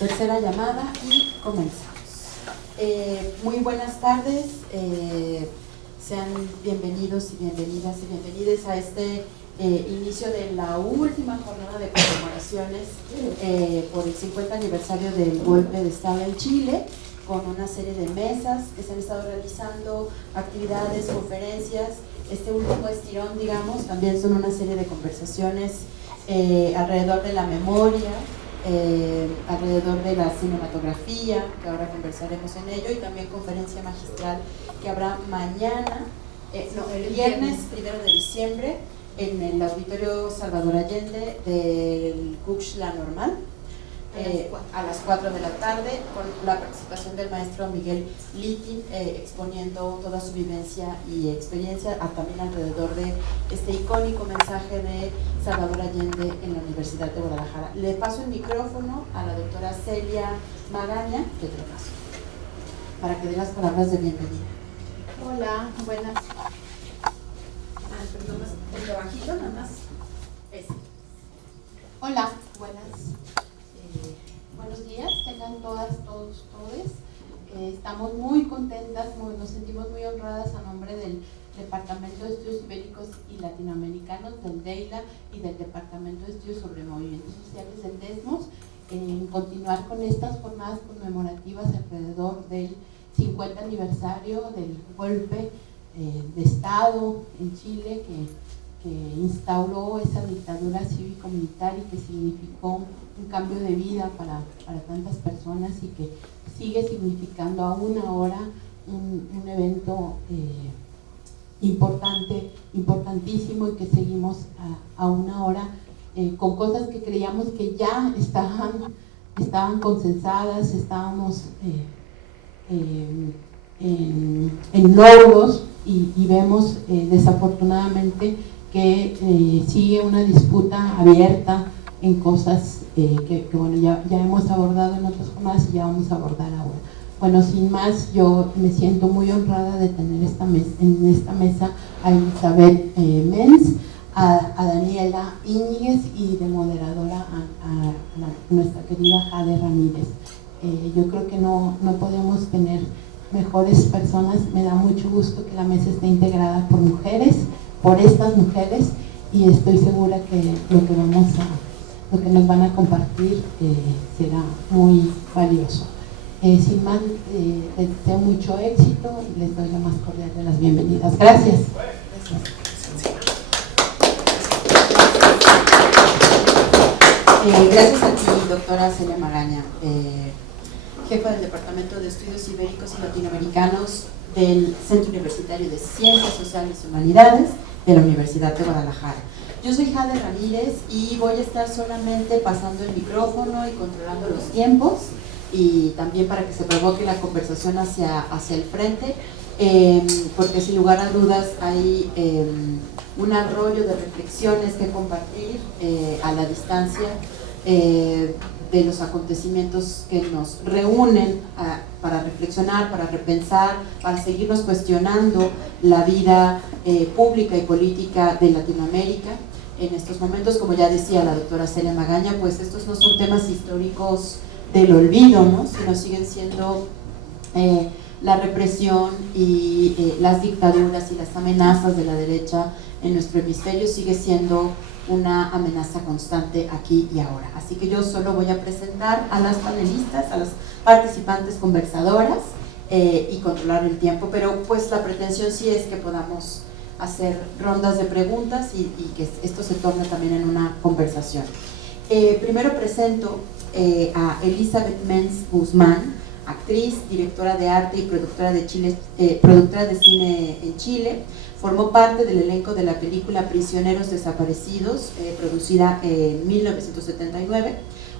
Tercera llamada y comenzamos. Muy buenas tardes, sean bienvenidos y bienvenidas y bienvenidas a este inicio de la última jornada de conmemoraciones por el 50 aniversario del golpe de Estado en Chile, con una serie de mesas que se han estado realizando, actividades, conferencias. Este último estirón, digamos, también son una serie de conversaciones alrededor de la memoria, alrededor de la cinematografía, que ahora conversaremos en ello, y también conferencia magistral que habrá mañana, el viernes 1 de diciembre, en el Auditorio Salvador Allende del CUCH La Normal, a las 4 de la tarde, con la participación del maestro Miguel Litin, exponiendo toda su vivencia y experiencia también alrededor de este icónico mensaje de Salvador Allende en la Universidad de Guadalajara. Le paso el micrófono a la doctora Celia Magaña, que te lo paso, para que dé las palabras de bienvenida. Hola, buenas. Perdón, el de bajito nada más. Hola, buenas. Buenos días, tengan todas, todos, todes. Estamos muy contentas, nos sentimos muy honradas a nombre del Departamento de Estudios Ibéricos y Latinoamericanos, del DEILA, y del Departamento de Estudios sobre Movimientos Sociales del DESMOS, en continuar con estas jornadas conmemorativas alrededor del 50 aniversario del golpe de Estado en Chile que instauró esa dictadura cívico-militar y que significó un cambio de vida para tantas personas, y que sigue significando aún ahora un evento importantísimo, y que seguimos aún ahora con cosas que creíamos que ya estaban consensadas, estábamos en logros, y vemos desafortunadamente que sigue una disputa abierta en cosas que bueno, ya hemos abordado en otras jornadas y ya vamos a abordar ahora. Bueno, sin más, yo me siento muy honrada de tener en esta mesa a Elizabeth Menz, a Daniela Íñiguez, y de moderadora a nuestra querida Jade Ramírez. Yo creo que no podemos tener mejores personas. Me da mucho gusto que la mesa esté integrada por mujeres, por estas mujeres, y estoy segura que lo que nos van a compartir será muy valioso. Sin más, les deseo mucho éxito y les doy la más cordial de las bienvenidas. Gracias. Gracias a ti, doctora Celia Magaña, jefa del Departamento de Estudios Ibéricos y Latinoamericanos del Centro Universitario de Ciencias Sociales y Humanidades de la Universidad de Guadalajara. Yo soy Jade Ramírez y voy a estar solamente pasando el micrófono y controlando los tiempos, y también para que se provoque la conversación hacia el frente, porque sin lugar a dudas hay un arroyo de reflexiones que compartir a la distancia de los acontecimientos que nos reúnen para reflexionar, para repensar, para seguirnos cuestionando la vida pública y política de Latinoamérica en estos momentos. Como ya decía la doctora Celia Magaña, pues estos no son temas históricos del olvido, ¿no?, sino siguen siendo la represión y las dictaduras y las amenazas de la derecha en nuestro hemisferio sigue siendo una amenaza constante aquí y ahora. Así que yo solo voy a presentar a las panelistas, a las participantes conversadoras, y controlar el tiempo, pero pues la pretensión sí es que podamos hacer rondas de preguntas y que esto se torne también en una conversación. Primero presento a Elizabeth Menz Guzmán, actriz, directora de arte y productora de cine en Chile. Formó parte del elenco de la película Prisioneros Desaparecidos, producida en 1979,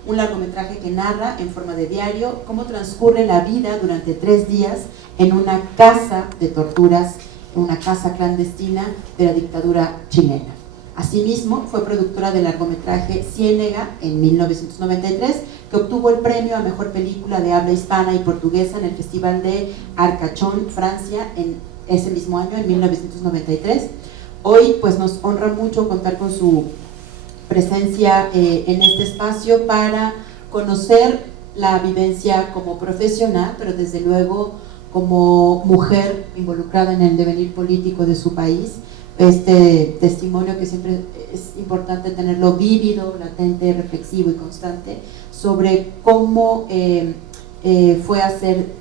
un largometraje que narra en forma de diario cómo transcurre la vida durante 3 días en una casa de torturas, una casa clandestina de la dictadura chilena. Asimismo, fue productora del largometraje Ciénega en 1993, que obtuvo el premio a Mejor Película de Habla Hispana y Portuguesa en el Festival de Arcachon, Francia, en ese mismo año, en 1993. Hoy pues nos honra mucho contar con su presencia en este espacio para conocer la vivencia como profesional, pero desde luego como mujer involucrada en el devenir político de su país, este testimonio que siempre es importante tenerlo vívido, latente, reflexivo y constante, sobre cómo fue hacer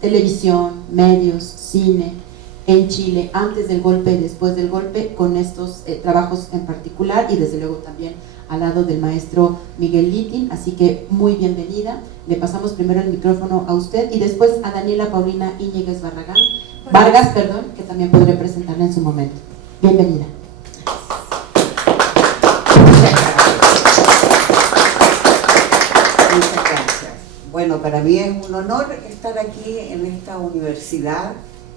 televisión, medios, cine en Chile antes del golpe y después del golpe, con estos trabajos en particular, y desde luego también al lado del maestro Miguel Litin. Así que muy bienvenida. Le pasamos primero el micrófono a usted y después a Daniela Paulina Íñiguez Vargas, que también podré presentarla en su momento. Bienvenida. Muchas gracias. Bueno, para mí es un honor estar aquí en esta universidad,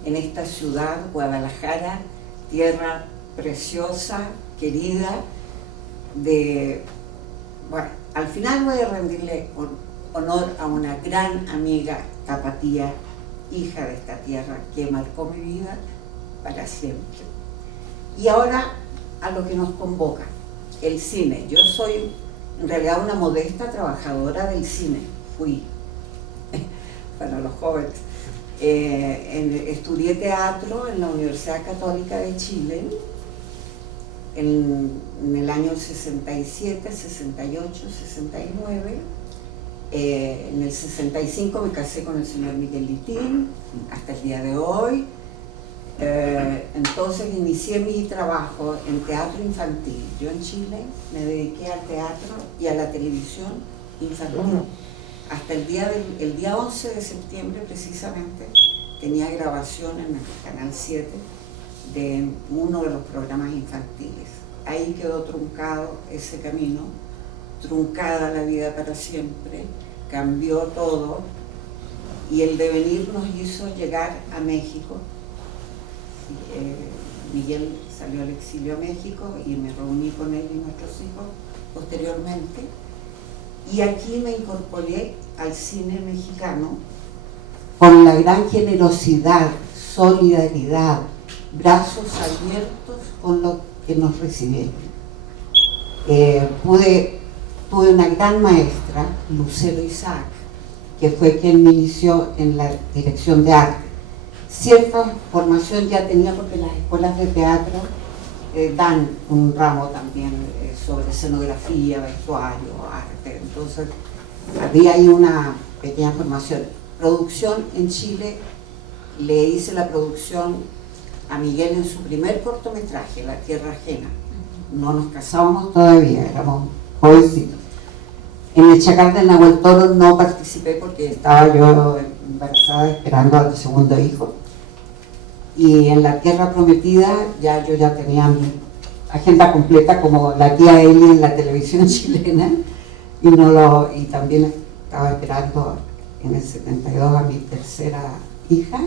en esta ciudad, Guadalajara, tierra preciosa, querida, bueno, al final voy a rendirle honor a una gran amiga tapatía, hija de esta tierra, que marcó mi vida para siempre. Y ahora a lo que nos convoca, el cine. Yo soy en realidad una modesta trabajadora del cine, fui para los jóvenes. Estudié teatro en la Universidad Católica de Chile en el año 67, 68, 69. En el 65 me casé con el señor Miguel Litin, hasta el día de hoy. Entonces inicié mi trabajo en teatro infantil. Yo en Chile me dediqué al teatro y a la televisión infantil. Hasta el día 11 de septiembre precisamente tenía grabación en el Canal 7 de uno de los programas infantiles. Ahí quedó truncado ese camino, truncada la vida para siempre, cambió todo y el devenir nos hizo llegar a México. Miguel salió al exilio a México y me reuní con él y nuestros hijos posteriormente. Y aquí me incorporé al cine mexicano con la gran generosidad, solidaridad, brazos abiertos con lo que nos recibieron. Tuve una gran maestra, Lucero Isaac, que fue quien me inició en la dirección de arte. Cierta formación ya tenía porque las escuelas de teatro dan un ramo también sobre escenografía, vestuario, arte. Entonces había ahí una pequeña formación. Producción en Chile, le hice la producción a Miguel en su primer cortometraje, La Tierra Ajena. No nos casábamos todavía, éramos jovencitos. En el Chacal del Nahuel Toro no participé porque estaba yo embarazada esperando al segundo hijo. Y en La Tierra Prometida yo ya tenía mi agenda completa como la tía Eli en la televisión chilena y también estaba esperando en el 72 a mi tercera hija.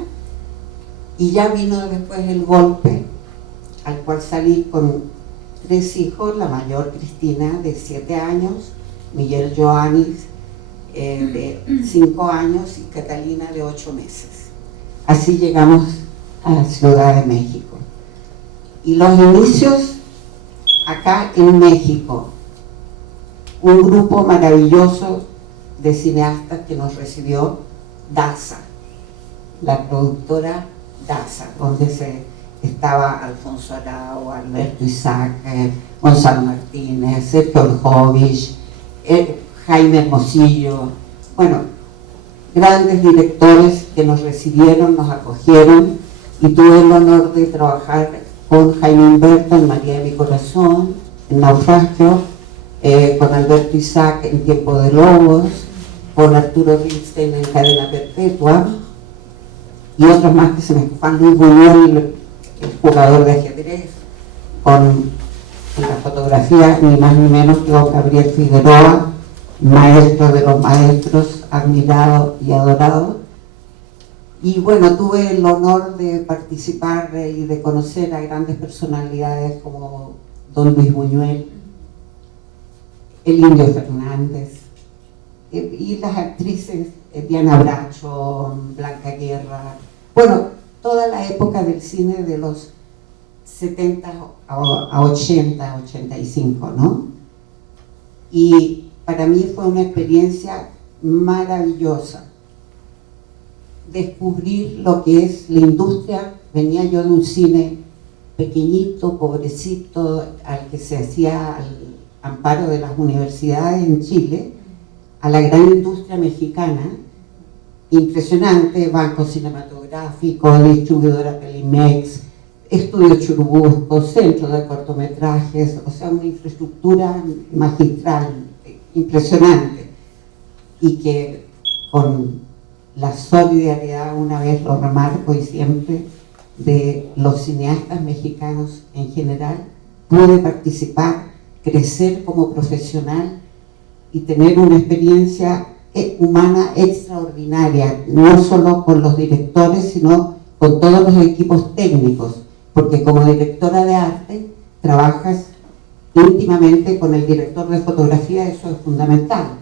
Y ya vino después el golpe, al cual salí con 3 hijos, la mayor Cristina de 7 años, Miguel Joanis de 5 años y Catalina de 8 meses. Así llegamos a la Ciudad de México. Y los inicios acá en México, un grupo maravilloso de cineastas que nos recibió, DAZA, la productora DAZA, donde estaba Alfonso Arau, Alberto Isaac, Gonzalo Martínez, Sergio Oljovich, Jaime Hermosillo, bueno, grandes directores que nos recibieron, nos acogieron, y tuve el honor de trabajar con Jaime Humberto en María de mi Corazón, en Naufragio, con Alberto Isaac en Tiempo de Lobos, con Arturo Ripstein en Cadena Perpetua, y otros más que se me escapan, Luis Buñuel, el jugador de ajedrez, con la fotografía ni más ni menos que don Gabriel Figueroa, maestro de los maestros, admirado y adorado. Y bueno, tuve el honor de participar y de conocer a grandes personalidades como don Luis Buñuel, el Indio Fernández, y las actrices Diana Bracho, Blanca Guerra, bueno, toda la época del cine de los 70 a 80, 85, ¿no? Y para mí fue una experiencia maravillosa. Descubrir lo que es la industria. Venía yo de un cine pequeñito, pobrecito, al que se hacía al amparo de las universidades en Chile, a la gran industria mexicana, impresionante, banco cinematográfico, distribuidora Pelimex, estudio Churubusco, centro de cortometrajes, o sea, una infraestructura magistral, impresionante, y que con la solidaridad, una vez lo remarco y siempre, de los cineastas mexicanos en general, pude participar, crecer como profesional y tener una experiencia humana extraordinaria, no solo con los directores, sino con todos los equipos técnicos, porque como directora de arte trabajas íntimamente con el director de fotografía, eso es fundamental,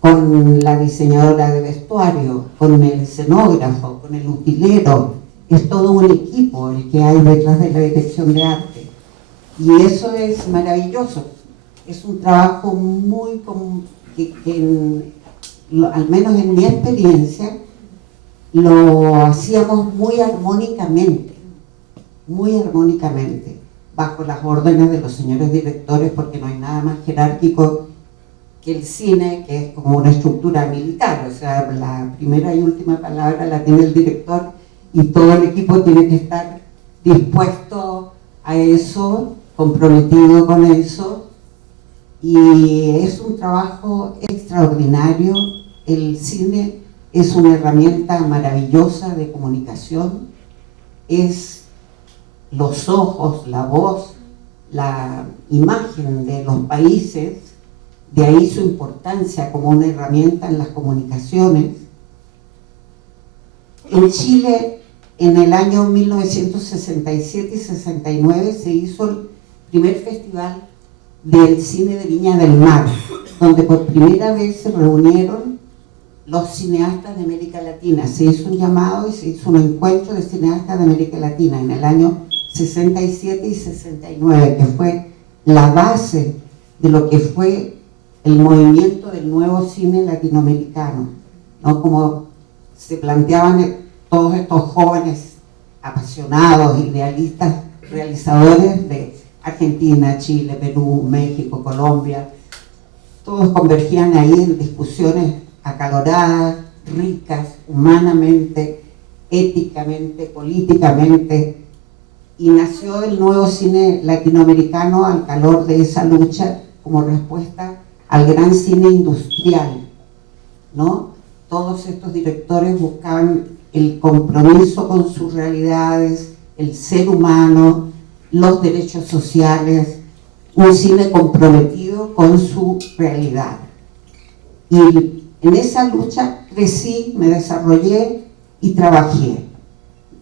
con la diseñadora de vestuario, con el escenógrafo, con el utilero. Es todo un equipo el que hay detrás de la dirección de arte, y eso es maravilloso. Es un trabajo muy común que al menos en mi experiencia lo hacíamos muy armónicamente, bajo las órdenes de los señores directores, porque no hay nada más jerárquico que el cine, que es como una estructura militar, o sea, la primera y última palabra la tiene el director y todo el equipo tiene que estar dispuesto a eso, comprometido con eso, y es un trabajo extraordinario. El cine es una herramienta maravillosa de comunicación, es los ojos, la voz, la imagen de los países, de ahí su importancia como una herramienta en las comunicaciones. En Chile, en el año 1967 y 69 se hizo el primer festival del cine de Viña del Mar, donde por primera vez se reunieron los cineastas de América Latina. Se hizo un llamado y se hizo un encuentro de cineastas de América Latina en el año 67 y 69, que fue la base de lo que fue el movimiento del nuevo cine latinoamericano, ¿no? Como se planteaban todos estos jóvenes apasionados, idealistas, realizadores de Argentina, Chile, Perú, México, Colombia, todos convergían ahí en discusiones acaloradas, ricas, humanamente, éticamente, políticamente, y nació el nuevo cine latinoamericano al calor de esa lucha como respuesta al gran cine industrial, ¿no? Todos estos directores buscaban el compromiso con sus realidades, el ser humano, los derechos sociales, un cine comprometido con su realidad. Y en esa lucha crecí, me desarrollé y trabajé.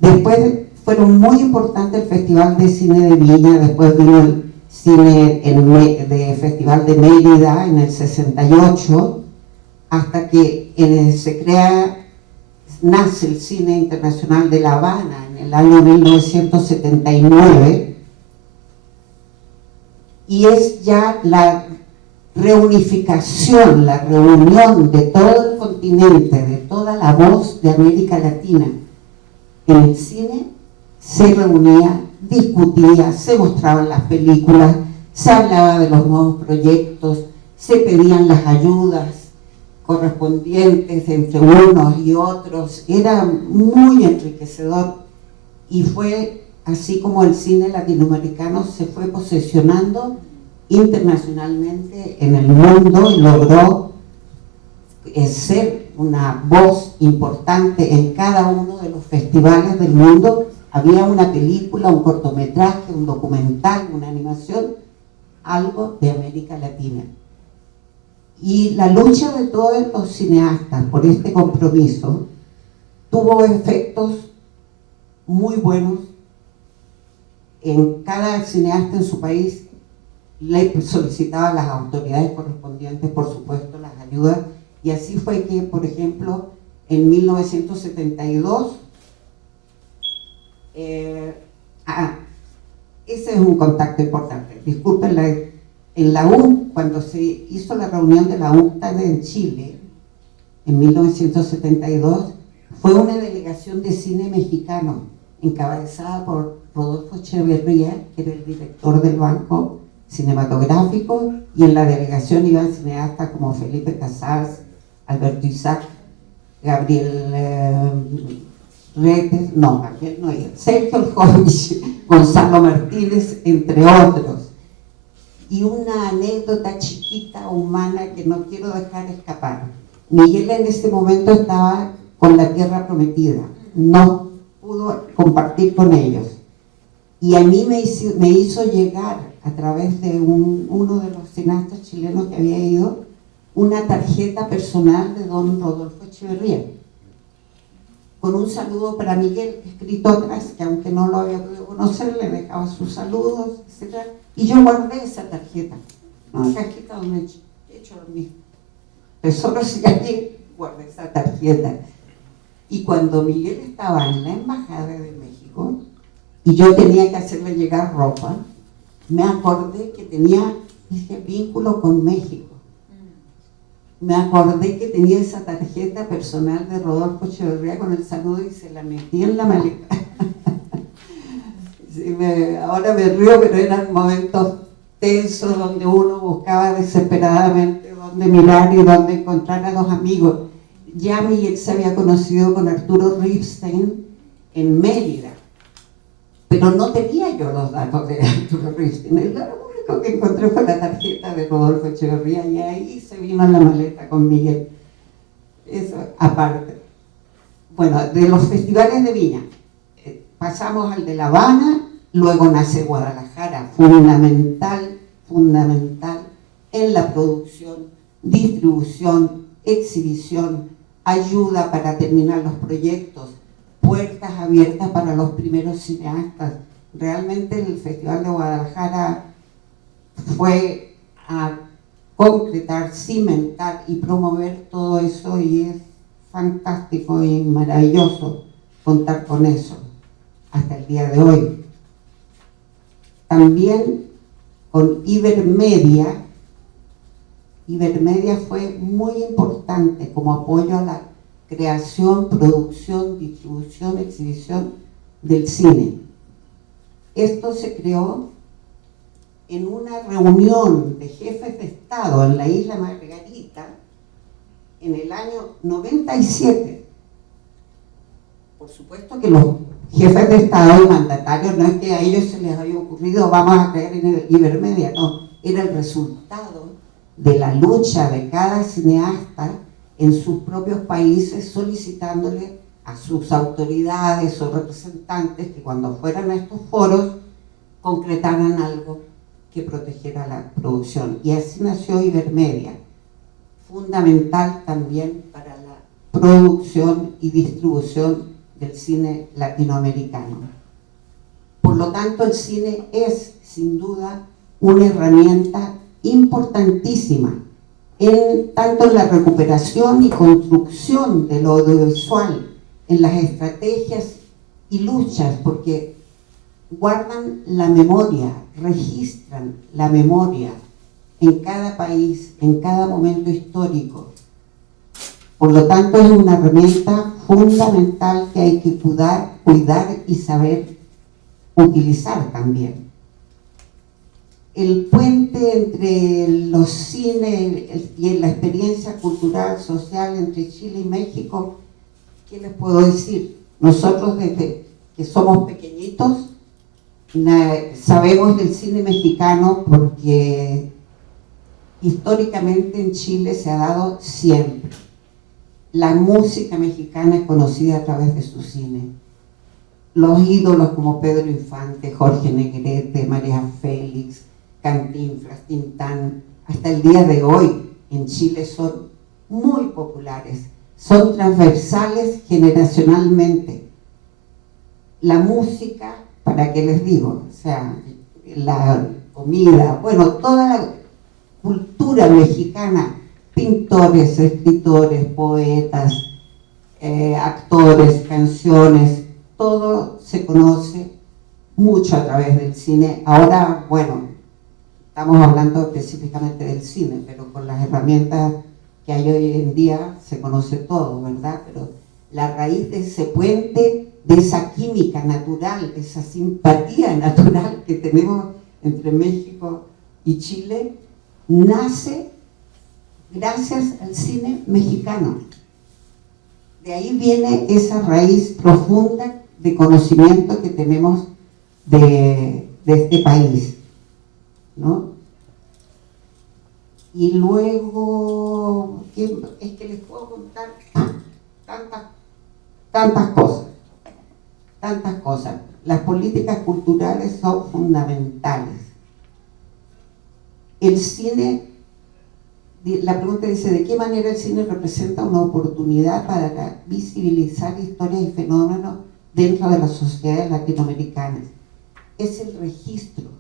Después fueron muy importantes el Festival de Cine de Viña, después vino el cine de Festival de Mérida en el 68, hasta que nace el Cine Internacional de La Habana en el año 1979, y es ya la reunificación, la reunión de todo el continente, de toda la voz de América Latina en el cine. Se reunía, discutía, se mostraban las películas, se hablaba de los nuevos proyectos, se pedían las ayudas correspondientes entre unos y otros. Era muy enriquecedor, y fue así como el cine latinoamericano se fue posesionando internacionalmente en el mundo y logró ser una voz importante en cada uno de los festivales del mundo. Había una película, un cortometraje, un documental, una animación, algo de América Latina. Y la lucha de todos los cineastas por este compromiso tuvo efectos muy buenos. En cada cineasta en su país le solicitaba a las autoridades correspondientes, por supuesto, las ayudas, y así fue que, por ejemplo, en 1972, ese es un contacto importante. Disculpen, en la UN, cuando se hizo la reunión de la UNCTAD en Chile, en 1972, fue una delegación de cine mexicano encabezada por Rodolfo Echeverría, que era el director del Banco Cinematográfico, y en la delegación iban cineastas como Felipe Casals, Alberto Isaac, Gabriel Retes, no, Gabriel no era, Sergio Jovich, Gonzalo Martínez, entre otros. Y una anécdota chiquita, humana, que no quiero dejar escapar. Miguel en ese momento estaba con La Tierra Prometida, no pudo compartir con ellos. Y a mí me hizo llegar, a través de uno de los cineastas chilenos que había ido, una tarjeta personal de don Rodolfo Echeverría, con un saludo para Miguel, escrito atrás, que aunque no lo había podido conocer, le dejaba sus saludos, etc. Y yo guardé esa tarjeta, una cajita donde he hecho mis tesoros y allí guardé esa tarjeta. Y cuando Miguel estaba en la Embajada de México, y yo tenía que hacerle llegar ropa, me acordé que tenía ese vínculo con México. Me acordé que tenía esa tarjeta personal de Rodolfo Echeverría con el saludo y se la metí en la maleta. Sí, ahora me río, pero eran momentos tensos donde uno buscaba desesperadamente dónde mirar y dónde encontrar a los amigos. Ya Miguel se había conocido con Arturo Ripstein en Mérida, pero no tenía yo los datos de Arturo Ripstein. Lo que encontré fue la tarjeta de Rodolfo Echeverría y ahí se vino en la maleta con Miguel. Eso aparte. Bueno, de los festivales de Viña, pasamos al de La Habana, luego nace Guadalajara, fundamental en la producción, distribución, exhibición, ayuda para terminar los proyectos, puertas abiertas para los primeros cineastas. Realmente el Festival de Guadalajara fue a concretar, cimentar y promover todo eso, y es fantástico y maravilloso contar con eso hasta el día de hoy. También con Ibermedia fue muy importante como apoyo a la creación, producción, distribución, exhibición del cine. Esto se creó en una reunión de jefes de Estado en la isla Margarita en el año 97. Por supuesto que los jefes de Estado y mandatarios, no es que a ellos se les había ocurrido vamos a creer en Ibermedia, no, era el resultado de la lucha de cada cineasta en sus propios países, solicitándole a sus autoridades o representantes que cuando fueran a estos foros concretaran algo que protegiera la producción. Y así nació Ibermedia, fundamental también para la producción y distribución del cine latinoamericano. Por lo tanto, el cine es, sin duda, una herramienta importantísima tanto en la recuperación y construcción de lo audiovisual, en las estrategias y luchas, porque guardan la memoria, registran la memoria en cada país, en cada momento histórico. Por lo tanto, es una herramienta fundamental que hay que cuidar y saber utilizar también. El puente entre los cines y la experiencia cultural, social entre Chile y México, ¿qué les puedo decir? Nosotros desde que somos pequeñitos sabemos del cine mexicano porque históricamente en Chile se ha dado siempre. La música mexicana es conocida a través de su cine. Los ídolos como Pedro Infante, Jorge Negrete, María Félix, Cantinflas, Tintán, hasta el día de hoy en Chile son muy populares, son transversales generacionalmente. La música, ¿para qué les digo? O sea, la comida, bueno, toda la cultura mexicana, pintores, escritores, poetas, actores, canciones, todo se conoce mucho a través del cine. Ahora, bueno, estamos hablando específicamente del cine, pero con las herramientas que hay hoy en día se conoce todo, ¿verdad? Pero la raíz de ese puente, de esa química natural, de esa simpatía natural que tenemos entre México y Chile, nace gracias al cine mexicano. De ahí viene esa raíz profunda de conocimiento que tenemos de este país, ¿no? Y luego, es que les puedo contar tantas cosas. Las políticas culturales son fundamentales. El cine, la pregunta dice, ¿de qué manera el cine representa una oportunidad para visibilizar historias y fenómenos dentro de las sociedades latinoamericanas? Es el registro,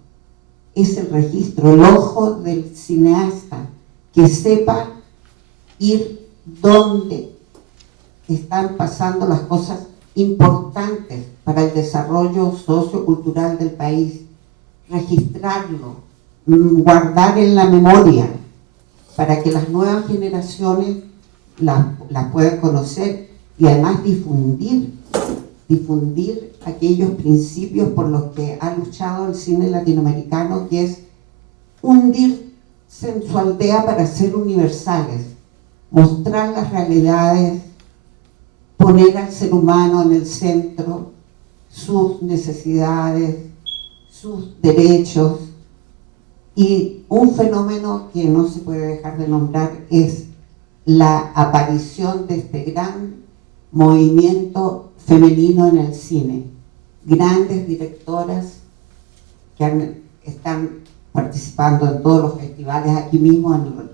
el ojo del cineasta, que sepa ir donde están pasando las cosas importantes para el desarrollo sociocultural del país, registrarlo, guardar en la memoria, para que las nuevas generaciones las puedan conocer y además difundir aquellos principios por los que ha luchado el cine latinoamericano, que es hundirse en su aldea para ser universales, mostrar las realidades, poner al ser humano en el centro, sus necesidades, sus derechos. Y un fenómeno que no se puede dejar de nombrar es la aparición de este gran movimiento femenino en el cine. Grandes directoras que están participando en todos los festivales aquí mismo, en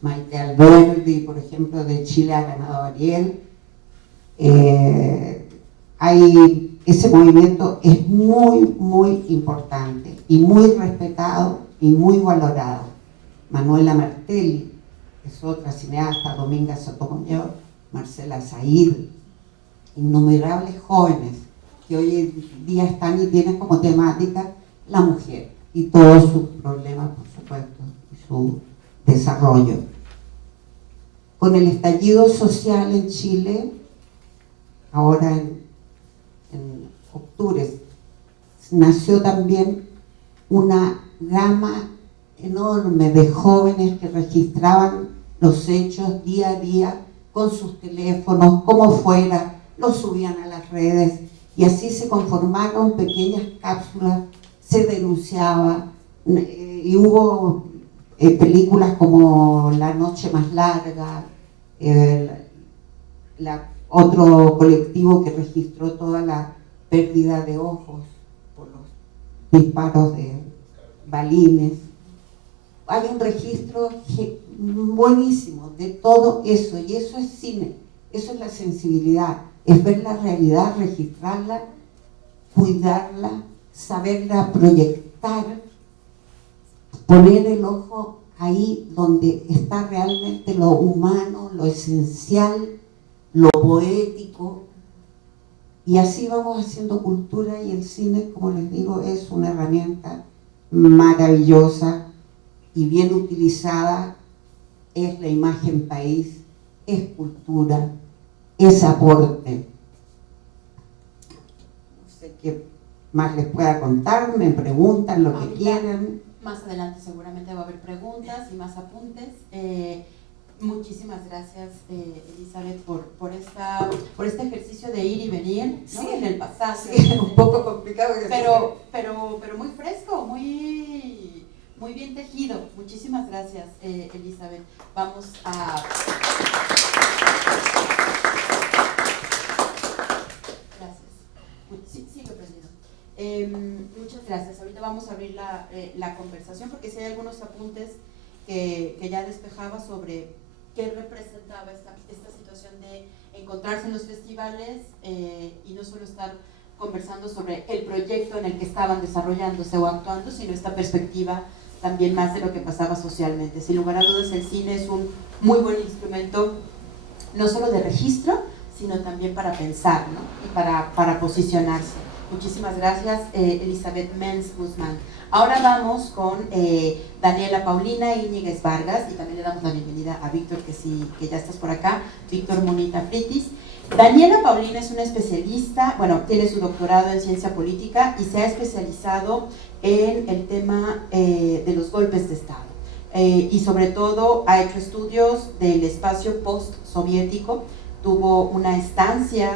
Maite Alberdi, por ejemplo, de Chile, ha ganado Ariel. Ese movimiento es muy importante y muy respetado y muy valorado. Manuela Martelli es otra cineasta, Dominga Sotomayor, Marcela Said, innumerables jóvenes que hoy en día están y tienen como temática la mujer y todos sus problemas, por supuesto, y su desarrollo. Con el estallido social en Chile, ahora en octubre, nació también una gama enorme de jóvenes que registraban los hechos día a día con sus teléfonos, como fuera, los subían a las redes y así se conformaron pequeñas cápsulas, se denunciaba y hubo películas como La noche más larga, otro colectivo que registró toda la pérdida de ojos por los disparos de balines. Hay un registro buenísimo de todo eso, y eso es cine, eso es la sensibilidad, es ver la realidad, registrarla, cuidarla, saberla proyectar, poner el ojo ahí donde está realmente lo humano, lo esencial, lo poético, y así vamos haciendo cultura. Y el cine, como les digo, es una herramienta maravillosa y bien utilizada. Es la imagen país, es cultura, es aporte. No sé qué más les pueda contar, me preguntan lo que quieran. Más adelante seguramente va a haber preguntas y más apuntes. Muchísimas gracias, Elizabeth, por este ejercicio de ir y venir, ¿no? Sí, en el pasado. Sí, un poco complicado. Pero muy fresco, muy bien tejido. Muchísimas gracias, Elizabeth. Vamos a... Gracias. Sí, lo prendido. Muchas gracias. Ahorita vamos a abrir la conversación, porque si hay algunos apuntes que ya despejaba sobre qué representaba esta situación de encontrarse en los festivales y no solo estar conversando sobre el proyecto en el que estaban desarrollándose o actuando, sino esta perspectiva también más de lo que pasaba socialmente. Sin lugar a dudas, el cine es un muy buen instrumento, no solo de registro, sino también para pensar, ¿no? Y para posicionarse. Muchísimas gracias, Elizabeth Menz Guzmán. Ahora vamos con Daniela Paulina Íñiguez Vargas, y también le damos la bienvenida a Víctor, que ya estás por acá, Víctor Monita Fritis. Daniela Paulina es una especialista, bueno, tiene su doctorado en ciencia política y se ha especializado en el tema de los golpes de Estado. Y sobre todo ha hecho estudios del espacio post-soviético, tuvo una estancia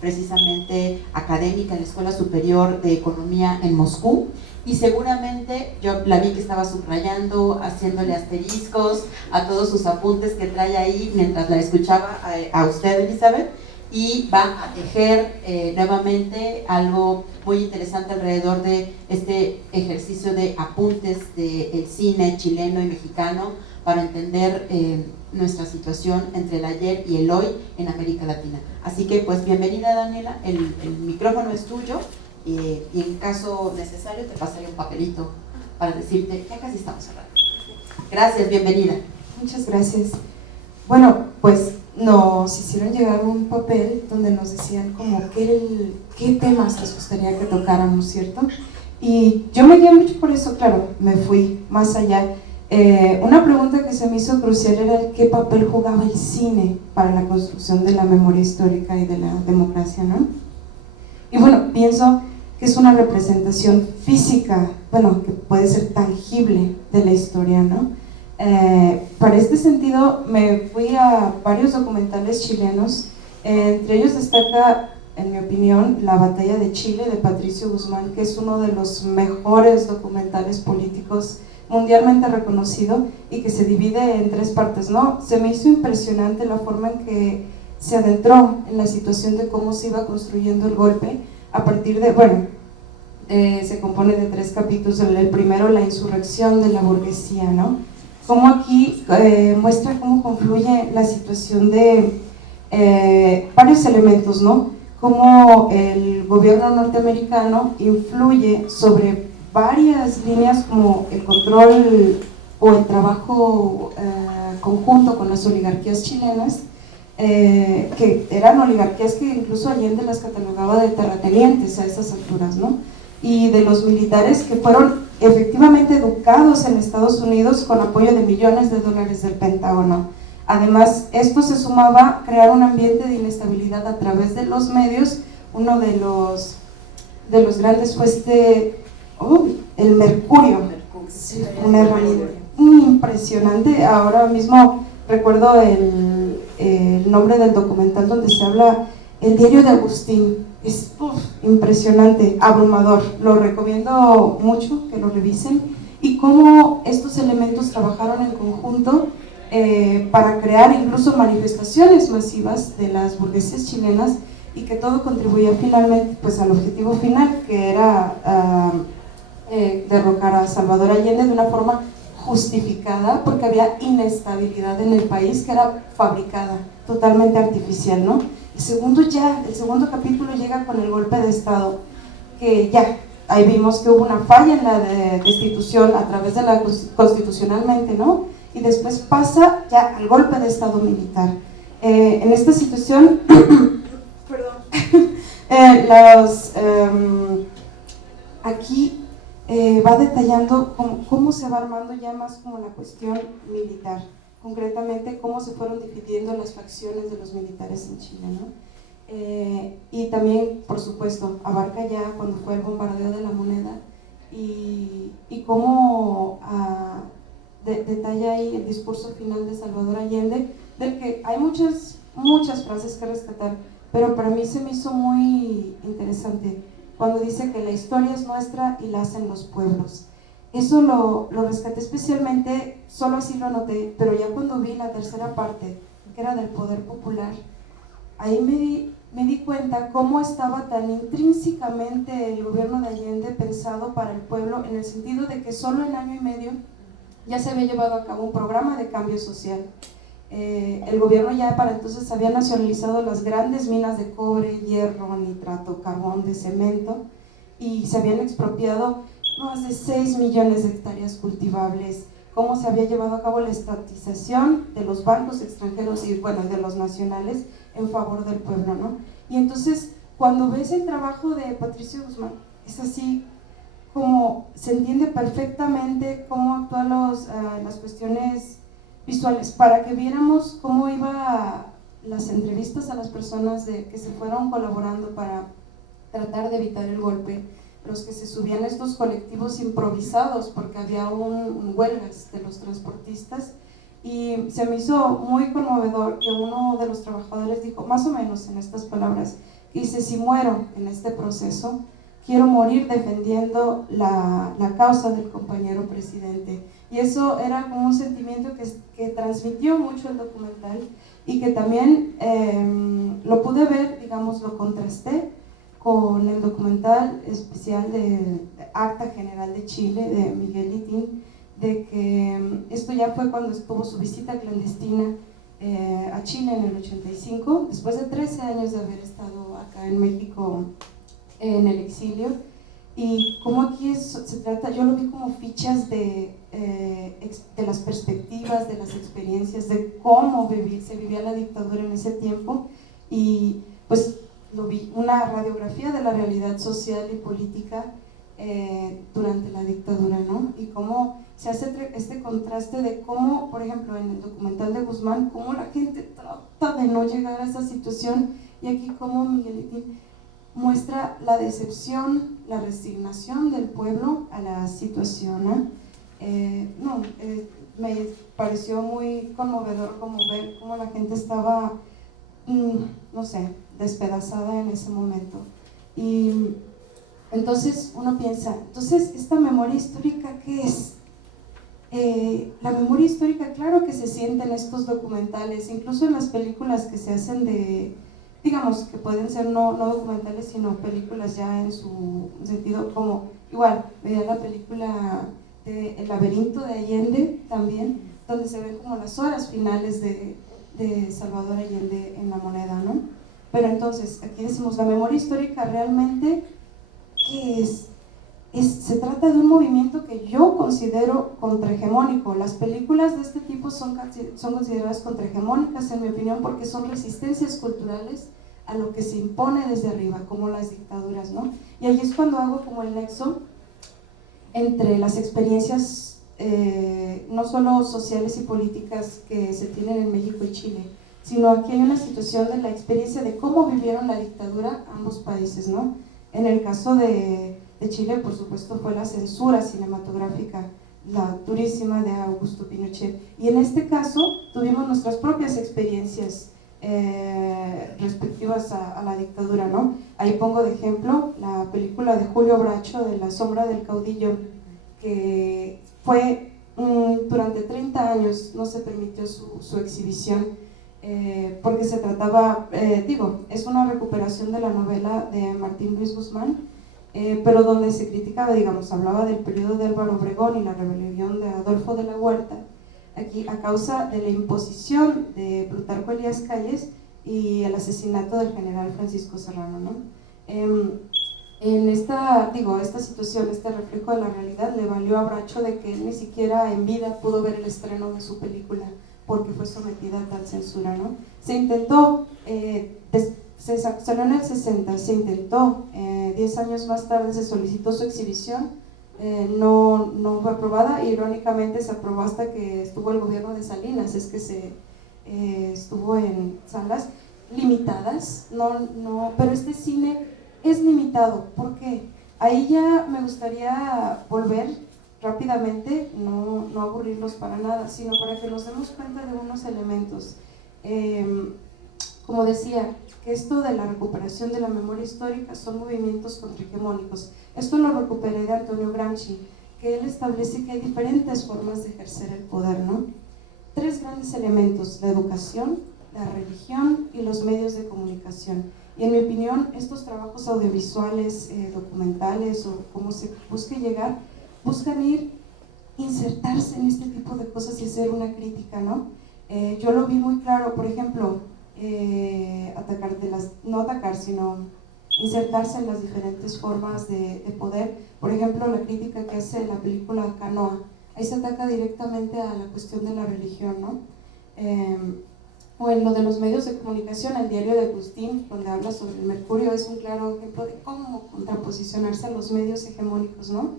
precisamente académica en la Escuela Superior de Economía en Moscú, y seguramente yo la vi que estaba subrayando, haciéndole asteriscos a todos sus apuntes que trae ahí mientras la escuchaba a usted, Elizabeth, y va a tejer nuevamente algo muy interesante alrededor de este ejercicio de apuntes del cine chileno y mexicano para entender nuestra situación entre el ayer y el hoy en América Latina. Así que pues bienvenida, Daniela, el micrófono es tuyo, y en caso necesario te pasaré un papelito para decirte que casi estamos hablando. Gracias, bienvenida. Muchas gracias. Bueno, pues nos hicieron llegar un papel donde nos decían como qué temas les gustaría que tocáramos, ¿cierto? Y yo me guié mucho por eso, claro, me fui más allá. Una pregunta que se me hizo crucial era qué papel jugaba el cine para la construcción de la memoria histórica y de la democracia, ¿no? Y bueno, pienso que es una representación física, bueno, que puede ser tangible de la historia, ¿no? Para este sentido me fui a varios documentales chilenos, entre ellos destaca, en mi opinión, La Batalla de Chile de Patricio Guzmán, que es uno de los mejores documentales políticos mundialmente reconocido y que se divide en 3 partes, ¿no? Se me hizo impresionante la forma en que se adentró en la situación de cómo se iba construyendo el golpe a partir de, bueno, se compone de 3 capítulos. El primero, la insurrección de la burguesía, ¿no? Cómo aquí muestra cómo confluye la situación de varios elementos, ¿no? Cómo el gobierno norteamericano influye sobre varias líneas como el control o el trabajo conjunto con las oligarquías chilenas, que eran oligarquías que incluso Allende las catalogaba de terratenientes a esas alturas, ¿no? Y de los militares que fueron efectivamente educados en Estados Unidos con apoyo de millones de dólares del Pentágono. Además, esto se sumaba a crear un ambiente de inestabilidad a través de los medios. Uno de los grandes fue el Mercurio, una herramienta impresionante. Ahora mismo recuerdo el nombre del documental donde se habla, El diario de Agustín. Es impresionante, abrumador, lo recomiendo mucho que lo revisen, y cómo estos elementos trabajaron en conjunto para crear incluso manifestaciones masivas de las burguesías chilenas, y que todo contribuía finalmente pues al objetivo final, que era derrocar a Salvador Allende de una forma justificada, porque había inestabilidad en el país que era fabricada, totalmente artificial, ¿no? El segundo capítulo llega con el golpe de Estado, que ya, ahí vimos que hubo una falla en la destitución a través de la constitucionalmente, ¿no? Y después pasa ya al golpe de Estado militar. En esta situación, aquí va detallando cómo se va armando ya más como la cuestión militar, concretamente cómo se fueron dividiendo las facciones de los militares en Chile, ¿no? Y también, por supuesto, abarca ya cuando fue el bombardeo de la Moneda, y cómo detalla ahí el discurso final de Salvador Allende, del que hay muchas frases que rescatar, pero para mí se me hizo muy interesante cuando dice que la historia es nuestra y la hacen los pueblos. Eso lo rescaté especialmente, solo así lo anoté, pero ya cuando vi la tercera parte, que era del poder popular, ahí me di cuenta cómo estaba tan intrínsecamente el gobierno de Allende pensado para el pueblo, en el sentido de que solo en año y medio ya se había llevado a cabo un programa de cambio social. El gobierno ya para entonces había nacionalizado las grandes minas de cobre, hierro, nitrato, carbón, de cemento, y se habían expropiado más de 6 millones de hectáreas cultivables. Cómo se había llevado a cabo la estatización de los bancos extranjeros y bueno, de los nacionales en favor del pueblo, ¿no? Y entonces cuando ves el trabajo de Patricio Guzmán, es así como se entiende perfectamente cómo actúan las cuestiones visuales, para que viéramos cómo iba las entrevistas a las personas que se fueron colaborando para tratar de evitar el golpe, los que se subían a estos colectivos improvisados porque había un huelgas de los transportistas, y se me hizo muy conmovedor que uno de los trabajadores dijo más o menos en estas palabras, dice: si muero en este proceso, quiero morir defendiendo la causa del compañero presidente. Y eso era como un sentimiento que transmitió mucho el documental, y que también lo pude ver, digamos, lo contrasté con el documental especial de Acta General de Chile, de Miguel Litín, de que esto ya fue cuando estuvo su visita clandestina a Chile en el 85, después de 13 años de haber estado acá en México en el exilio, y como aquí se trata, yo lo vi como fichas de las perspectivas, de las experiencias, de cómo se vivía la dictadura en ese tiempo, y pues lo vi, una radiografía de la realidad social y política durante la dictadura, ¿no? Y cómo se hace este contraste de cómo, por ejemplo, en el documental de Guzmán, cómo la gente trata de no llegar a esa situación, y aquí cómo Miguelitín muestra la decepción, la resignación del pueblo a la situación, me pareció muy conmovedor como ver cómo la gente estaba, no sé, despedazada en ese momento. Y entonces uno piensa, entonces esta memoria histórica, ¿qué es? La memoria histórica, claro que se siente en estos documentales, incluso en las películas que se hacen digamos, que pueden ser no documentales, sino películas ya en su sentido, como igual, veía la película de El laberinto de Allende también, donde se ven como las horas finales de Salvador Allende en La Moneda, ¿no? Pero entonces, aquí decimos, la memoria histórica realmente, ¿qué es? Se trata de un movimiento que yo considero contrahegemónico. Las películas de este tipo son consideradas contrahegemónicas, en mi opinión, porque son resistencias culturales a lo que se impone desde arriba, como las dictaduras, ¿no? Y ahí es cuando hago como el nexo entre las experiencias no solo sociales y políticas que se tienen en México y Chile, sino aquí hay una situación de la experiencia de cómo vivieron la dictadura ambos países, ¿no? En el caso de Chile, por supuesto, fue la censura cinematográfica, la durísima de Augusto Pinochet, y en este caso tuvimos nuestras propias experiencias respectivas a la dictadura, ¿no? Ahí pongo de ejemplo la película de Julio Bracho de La sombra del caudillo, que fue durante 30 años no se permitió su exhibición, porque se trataba, es una recuperación de la novela de Martín Luis Guzmán, pero donde se criticaba, digamos, hablaba del periodo de Álvaro Obregón y la rebelión de Adolfo de la Huerta, aquí a causa de la imposición de Plutarco Elías Calles y el asesinato del general Francisco Serrano, ¿no? En esta situación, este reflejo de la realidad, le valió a Bracho de que él ni siquiera en vida pudo ver el estreno de su película, porque fue sometida a tal censura, ¿no? Se intentó, salió en el 60, se intentó, 10 años más tarde se solicitó su exhibición, no fue aprobada, y irónicamente se aprobó hasta que estuvo el gobierno de Salinas, es que estuvo en salas limitadas, pero este cine es limitado, ¿por qué? Ahí ya me gustaría volver rápidamente, no aburrirlos para nada, sino para que nos demos cuenta de unos elementos. Como decía, que esto de la recuperación de la memoria histórica son movimientos contrahegemónicos. Esto lo recuperé de Antonio Gramsci, que él establece que hay diferentes formas de ejercer el poder, ¿no? 3 grandes elementos: la educación, la religión y los medios de comunicación. Y en mi opinión, estos trabajos audiovisuales, documentales o como se busque llegar, buscan insertarse en este tipo de cosas y hacer una crítica, ¿no? Yo lo vi muy claro, por ejemplo, sino insertarse en las diferentes formas de poder. Por ejemplo, la crítica que hace la película Canoa, ahí se ataca directamente a la cuestión de la religión, ¿no? o en lo de los medios de comunicación, el diario de Agustín, donde habla sobre el mercurio, es un claro ejemplo de cómo contraposicionarse a los medios hegemónicos, ¿no?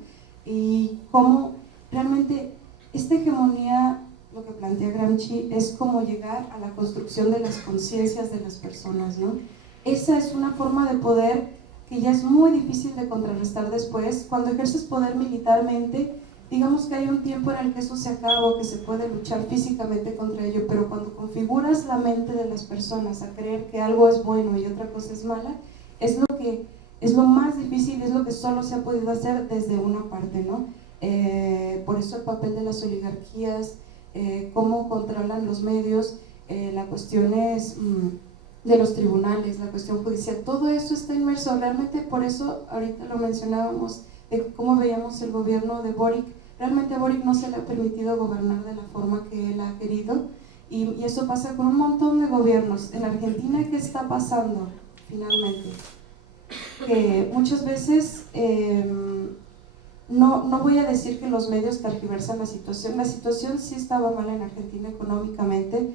Y cómo realmente esta hegemonía, lo que plantea Gramsci, es como llegar a la construcción de las conciencias de las personas, ¿no? Esa es una forma de poder que ya es muy difícil de contrarrestar después. Cuando ejerces poder militarmente, digamos que hay un tiempo en el que eso se acaba o que se puede luchar físicamente contra ello, pero cuando configuras la mente de las personas a creer que algo es bueno y otra cosa es mala, es lo más difícil, es lo que solo se ha podido hacer desde una parte, ¿no? Por eso el papel de las oligarquías, cómo controlan los medios, la cuestión es de los tribunales, la cuestión judicial, todo eso está inmerso. Realmente por eso ahorita lo mencionábamos, de cómo veíamos el gobierno de Boric. Realmente a Boric no se le ha permitido gobernar de la forma que él ha querido, y eso pasa con un montón de gobiernos. En Argentina, ¿qué está pasando finalmente? Que muchas veces, no voy a decir que los medios tergiversan la situación sí estaba mal en Argentina económicamente,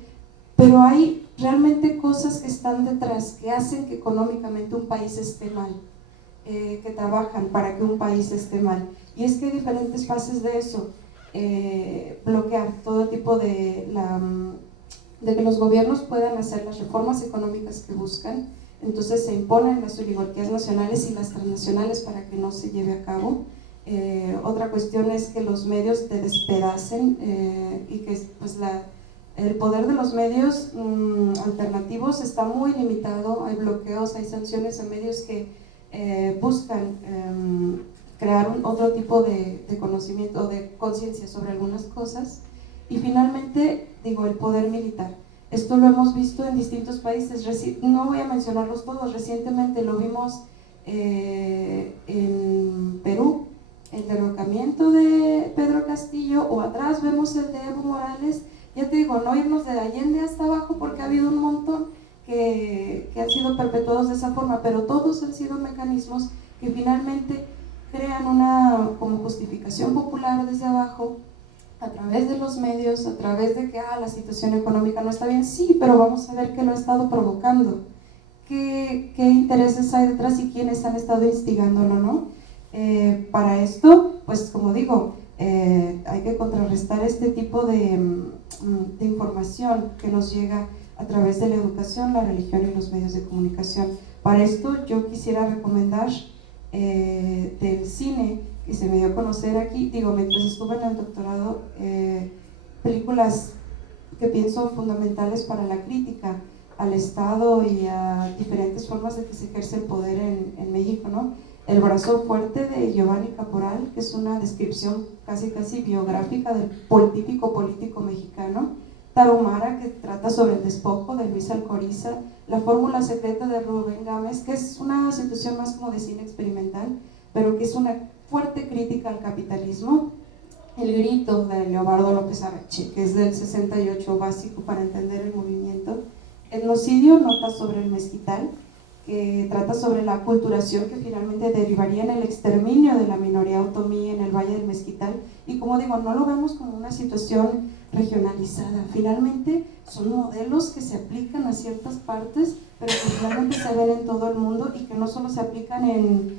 pero hay realmente cosas que están detrás, que hacen que económicamente un país esté mal, que trabajan para que un país esté mal. Y es que hay diferentes fases de eso. Bloquear todo tipo de que los gobiernos puedan hacer las reformas económicas que buscan, entonces se imponen las oligarquías nacionales y las transnacionales para que no se lleve a cabo. Otra cuestión es que los medios te despedacen, y que pues el poder de los medios alternativos está muy limitado. Hay bloqueos, hay sanciones a medios que buscan crear otro tipo de conocimiento o de conciencia sobre algunas cosas. Y finalmente, digo, el poder militar. Esto lo hemos visto en distintos países, no voy a mencionarlos todos, recientemente lo vimos en Perú, el derrocamiento de Pedro Castillo, o atrás vemos el de Evo Morales. Ya te digo, no irnos de Allende hasta abajo, porque ha habido un montón que han sido perpetuados de esa forma, pero todos han sido mecanismos que finalmente crean una como justificación popular desde abajo, a través de los medios, a través de que la situación económica no está bien, sí, pero vamos a ver qué lo ha estado provocando, qué intereses hay detrás y quiénes han estado instigándolo, ¿no? Para esto, pues como digo, hay que contrarrestar este tipo de información que nos llega a través de la educación, la religión y los medios de comunicación. Para esto yo quisiera recomendar del cine que se me dio a conocer aquí, digo, mientras estuve en el doctorado, películas que pienso fundamentales para la crítica al Estado y a diferentes formas de que se ejerce el poder en México, ¿no? El brazo fuerte de Giovanni Caporal, que es una descripción casi biográfica del típico político mexicano. Tarahumara, que trata sobre el despojo, de Luis Alcoriza. La fórmula secreta de Rubén Gámez, que es una situación más como de cine experimental, pero que es una fuerte crítica al capitalismo. El grito de Leobardo López Arreche, que es del 68, básico para entender el movimiento. Etnocidio, nota sobre el mezquital, que trata sobre la aculturación que finalmente derivaría en el exterminio de la minoría otomí en el Valle del Mezquital. Y como digo, no lo vemos como una situación regionalizada, finalmente son modelos que se aplican a ciertas partes, pero que finalmente se ven en todo el mundo y que no solo se aplican en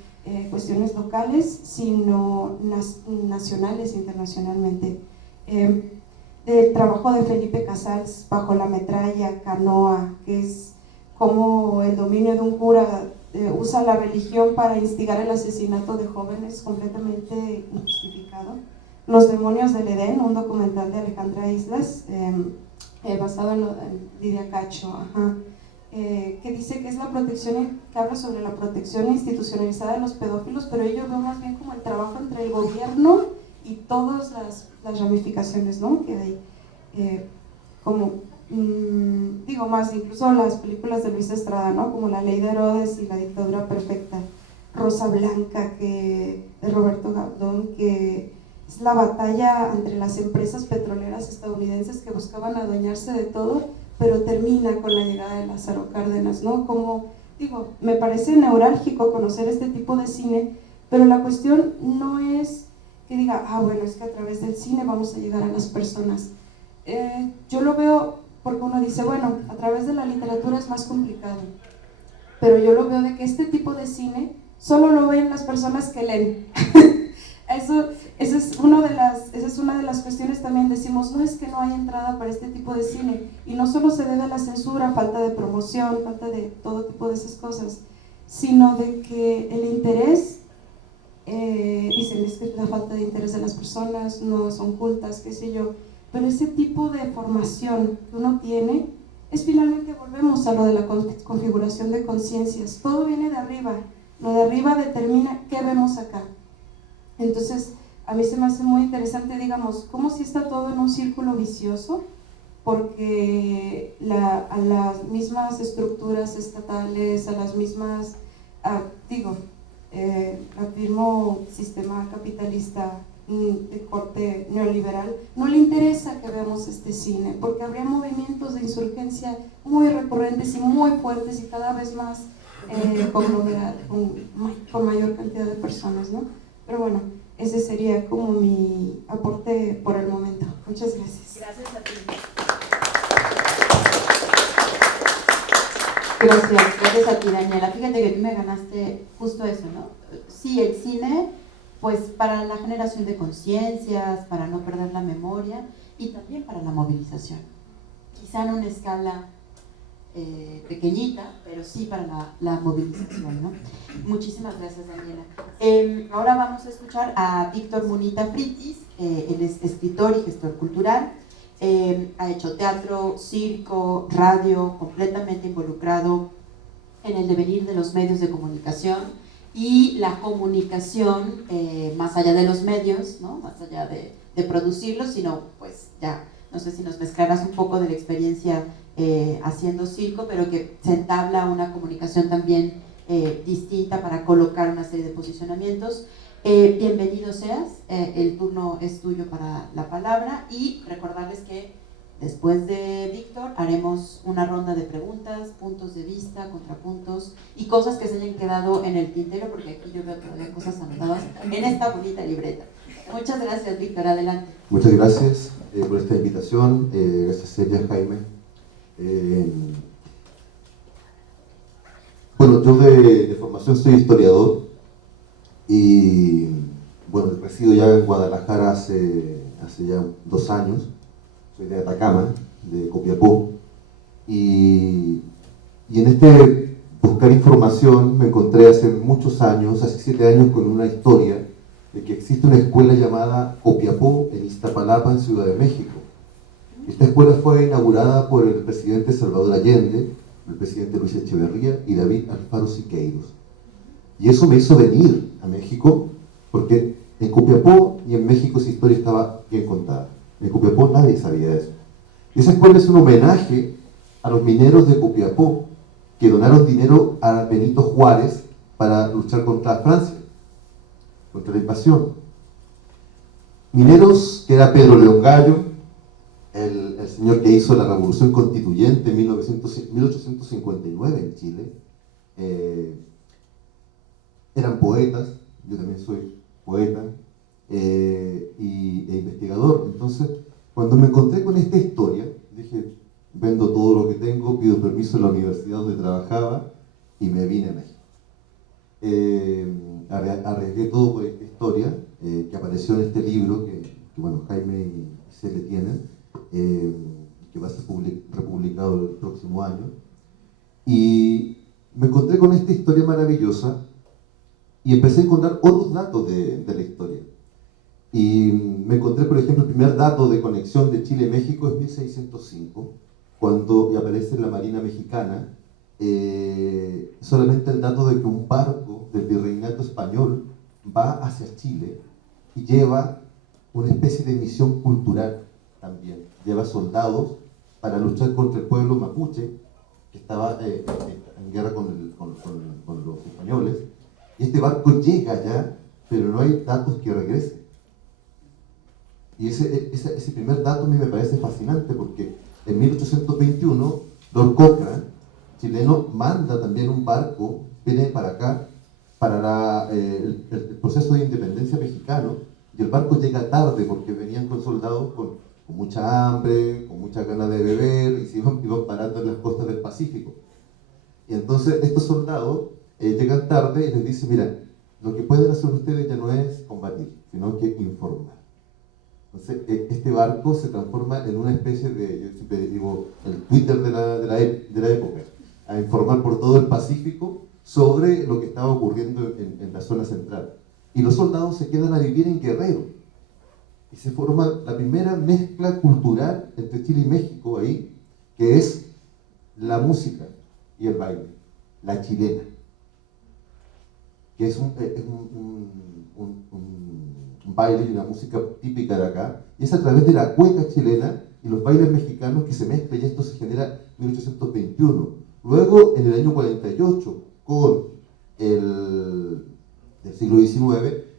cuestiones locales, sino nacionales e internacionalmente. Del trabajo de Felipe Casals, Bajo la metralla, Canoa, que es como el dominio de un cura usa la religión para instigar el asesinato de jóvenes completamente injustificado. Los demonios del Edén, un documental de Alejandra Islas, basado en Lidia Cacho, que dice que es la protección, que habla sobre la protección institucionalizada de los pedófilos, pero yo veo más bien como el trabajo entre el gobierno y todas las ramificaciones, ¿no?, que hay, como digo más, incluso las películas de Luis Estrada, ¿no?, como La Ley de Herodes y La Dictadura Perfecta. Rosa Blanca, de Roberto Galdón, que es la batalla entre las empresas petroleras estadounidenses que buscaban adueñarse de todo, pero termina con la llegada de Lázaro Cárdenas, ¿no? Como digo, me parece neurálgico conocer este tipo de cine, pero la cuestión no es que diga, bueno, es que a través del cine vamos a llegar a las personas. Yo lo veo porque uno dice, bueno, a través de la literatura es más complicado, pero yo lo veo de que este tipo de cine solo lo ven las personas que leen. Esa es una de las cuestiones también. Decimos, no es que no hay entrada para este tipo de cine, y no solo se debe a la censura, falta de promoción, falta de todo tipo de esas cosas, sino de que el interés, dicen, es que la falta de interés de las personas, no son cultas, qué sé yo, pero ese tipo de formación que uno tiene, es finalmente, volvemos a lo de la configuración de conciencias, todo viene de arriba, lo de arriba determina qué vemos acá. Entonces, a mí se me hace muy interesante, digamos, cómo si está todo en un círculo vicioso, porque a las mismas estructuras estatales, a las mismas, afirmo sistema capitalista de corte neoliberal, no le interesa que veamos este cine, porque habría movimientos de insurgencia muy recurrentes y muy fuertes y cada vez más conglomerados, con mayor cantidad de personas, ¿no? Pero bueno, ese sería como mi aporte por el momento. Muchas gracias. Gracias a ti. Gracias a ti, Daniela. Fíjate que tú me ganaste justo eso, ¿no? Sí, el cine, pues para la generación de conciencias, para no perder la memoria y también para la movilización. Quizá en una escala pequeñita, pero sí para la movilización, ¿no? Muchísimas gracias, Daniela. Ahora vamos a escuchar a Víctor Munita Frittis. Él es escritor y gestor cultural. Ha hecho teatro, circo, radio, completamente involucrado en el devenir de los medios de comunicación y la comunicación más allá de los medios, ¿no? Más allá de producirlos, sino pues ya, no sé si nos mezclarás un poco de la experiencia haciendo circo, pero que se entabla una comunicación también distinta para colocar una serie de posicionamientos. Bienvenido seas, el turno es tuyo para la palabra, y recordarles que después de Víctor haremos una ronda de preguntas, puntos de vista, contrapuntos y cosas que se hayan quedado en el tintero, porque aquí yo veo todavía cosas anotadas en esta bonita libreta. Muchas gracias, Víctor, adelante. Muchas gracias por esta invitación, gracias Celia, Jaime. Bueno, yo de formación soy historiador y bueno, resido ya en Guadalajara hace ya 2 años. Soy de Atacama, de Copiapó, y en este buscar información me encontré hace muchos años, hace 7 años, con una historia de que existe una escuela llamada Copiapó en Iztapalapa, en Ciudad de México. Esta escuela fue inaugurada por el presidente Salvador Allende, el presidente Luis Echeverría y David Alfaro Siqueiros. Y eso me hizo venir a México, porque en Copiapó y en México esa historia estaba bien contada. En Copiapó nadie sabía eso. Y esa escuela es un homenaje a los mineros de Copiapó que donaron dinero a Benito Juárez para luchar contra Francia, contra la invasión. Mineros que era Pedro León Gallo, el señor que hizo la Revolución Constituyente en 1859 en Chile. Eran poetas, yo también soy poeta e investigador. Entonces, cuando me encontré con esta historia, dije, vendo todo lo que tengo, pido permiso en la universidad donde trabajaba y me vine a México. Arriesgué todo por esta historia que apareció en este libro que bueno, Jaime y Cele tienen, que va a ser republicado el próximo año, y me encontré con esta historia maravillosa y empecé a encontrar otros datos de la historia. Y me encontré, por ejemplo, el primer dato de conexión de Chile y México es 1605, cuando aparece en la Marina Mexicana solamente el dato de que un barco del virreinato español va hacia Chile y lleva una especie de misión cultural también. Lleva soldados para luchar contra el pueblo mapuche, que estaba en guerra con los españoles. Y este barco llega allá, pero no hay datos que regresen. Y ese primer dato a mí me parece fascinante, porque en 1821 Lord Cochrane, chileno, manda también un barco, viene para acá, para el proceso de independencia mexicano, y el barco llega tarde porque venían con soldados con con mucha hambre, con muchas ganas de beber, y se iban parando en las costas del Pacífico. Y entonces estos soldados llegan tarde y les dicen, mira, lo que pueden hacer ustedes ya no es combatir, sino que informar. Entonces este barco se transforma en una especie de, yo siempre digo, el Twitter de la época, a informar por todo el Pacífico sobre lo que estaba ocurriendo en la zona central. Y los soldados se quedan a vivir en Guerrero. Y se forma la primera mezcla cultural entre Chile y México ahí, que es la música y el baile, la chilena, que es un baile y una música típica de acá, y es a través de la cueca chilena y los bailes mexicanos que se mezcla, y esto se genera en 1821. Luego, en el año 48, con el siglo XIX,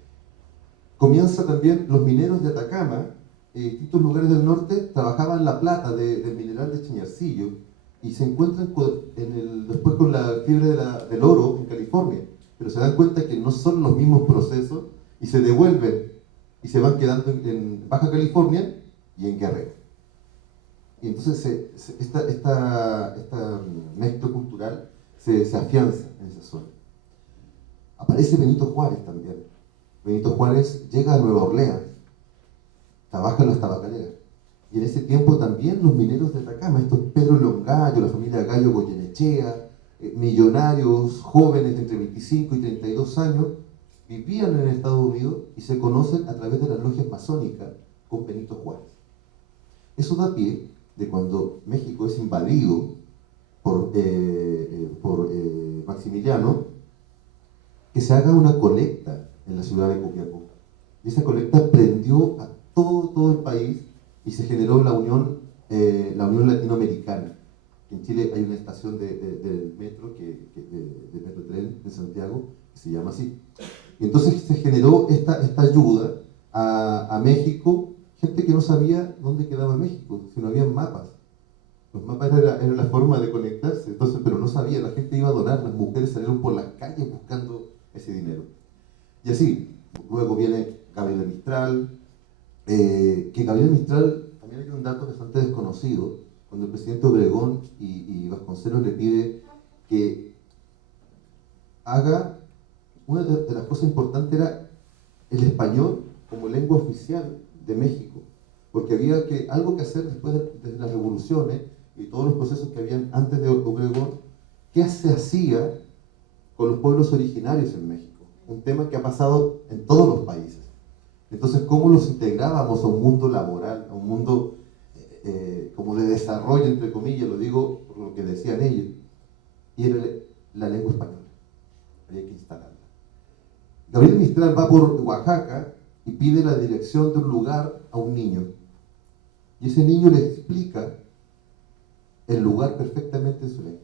comienza también los mineros de Atacama, en distintos lugares del norte, trabajaban la plata del mineral de Chañarcillo, y se encuentran después con la fiebre del oro en California, pero se dan cuenta que no son los mismos procesos, y se devuelven, y se van quedando en Baja California y en Guerrero. Y entonces esta mezcla cultural se afianza en esa zona. Aparece Benito Juárez también. Benito Juárez llega a Nueva Orleans, trabaja en las tabacaleras. Y en ese tiempo también los mineros de Atacama, estos Pedro León Gallo, la familia Gallo Goyenechea, millonarios, jóvenes de entre 25 y 32 años, vivían en Estados Unidos y se conocen a través de las logias masónicas con Benito Juárez. Eso da pie de cuando México es invadido por Maximiliano, que se haga una colecta en la ciudad de Copiapó. Y esa colecta prendió a todo el país y se generó la Unión Latinoamericana. En Chile hay una estación del metro, de Metrotren de Santiago, que se llama así. Y entonces se generó esta ayuda a México, gente que no sabía dónde quedaba México, si no había mapas. Los mapas eran la forma de conectarse, entonces, pero no sabía, la gente iba a donar, las mujeres salieron por las calles buscando ese dinero. Y así, luego viene Gabriela Mistral, que Gabriela Mistral, también hay un dato bastante desconocido, cuando el presidente Obregón y Vasconcelos le pide que haga, una de las cosas importantes era el español como lengua oficial de México, porque había algo que hacer después de las revoluciones y todos los procesos que habían antes de Obregón. ¿Qué se hacía con los pueblos originarios en México? Un tema que ha pasado en todos los países. Entonces, ¿cómo los integrábamos a un mundo laboral, a un mundo como de desarrollo, entre comillas? Lo digo por lo que decían ellos. Y era la lengua española. Había que instalarla. Gabriel Mistral va por Oaxaca y pide la dirección de un lugar a un niño. Y ese niño le explica el lugar perfectamente en su lengua.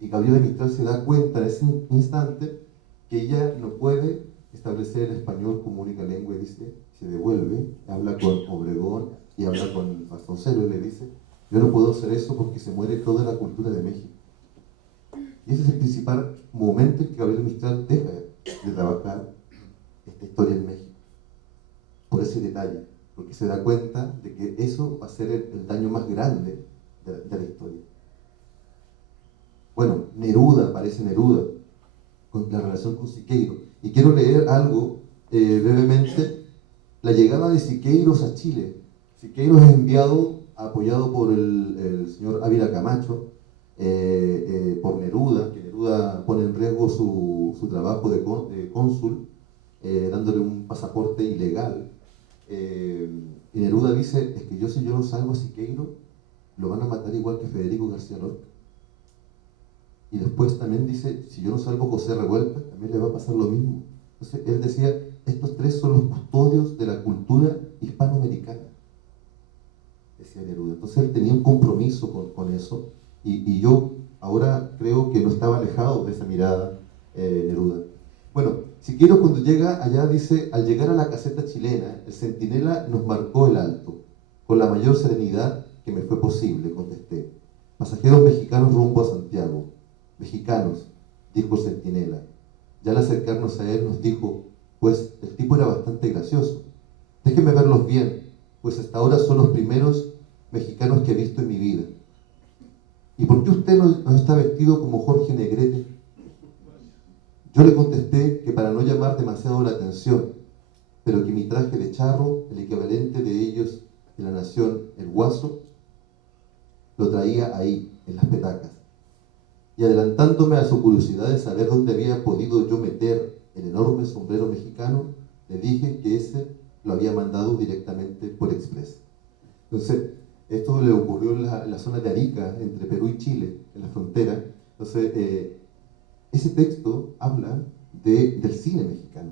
Y Gabriela Mistral se da cuenta en ese instante que ella no puede establecer el español como única lengua, y dice, se devuelve, habla con Obregón y habla con Vasconcelos y le dice, yo no puedo hacer eso porque se muere toda la cultura de México. Y ese es el principal momento en que Gabriela Mistral deja de trabajar esta historia en México, por ese detalle, porque se da cuenta de que eso va a ser el daño más grande de la historia. Bueno, Neruda, aparece Neruda, con la relación con Siqueiros. Y quiero leer algo brevemente, la llegada de Siqueiros a Chile. Siqueiros es enviado, apoyado por el señor Ávila Camacho, por Neruda, que Neruda pone en riesgo su trabajo de cónsul, dándole un pasaporte ilegal. Y Neruda dice, es que si yo no salgo a Siqueiros, lo van a matar igual que Federico García Lorca. Y después también dice, si yo no salvo José Revuelta, también le va a pasar lo mismo. Entonces él decía, estos tres son los custodios de la cultura hispanoamericana, decía Neruda. Entonces él tenía un compromiso con eso, y yo ahora creo que no estaba alejado de esa mirada Neruda. Bueno, Siqueiros cuando llega allá dice, al llegar a la caseta chilena, el centinela nos marcó el alto. Con la mayor serenidad que me fue posible, contesté. Pasajeros mexicanos rumbo a Santiago. Mexicanos, dijo el centinela. Ya al acercarnos a él nos dijo, pues el tipo era bastante gracioso. Déjenme verlos bien. pues hasta ahora son los primeros mexicanos que he visto en mi vida. ¿Y por qué usted no está vestido como Jorge Negrete? Yo le contesté que para no llamar demasiado la atención, pero que mi traje de charro, el equivalente de ellos de la nación, el guaso, lo traía ahí, en las petacas. Y adelantándome a su curiosidad de saber dónde había podido yo meter el enorme sombrero mexicano, le dije que ese lo había mandado directamente por Express. Entonces, esto le ocurrió en la zona de Arica, entre Perú y Chile, en la frontera. Entonces, ese texto habla del cine mexicano.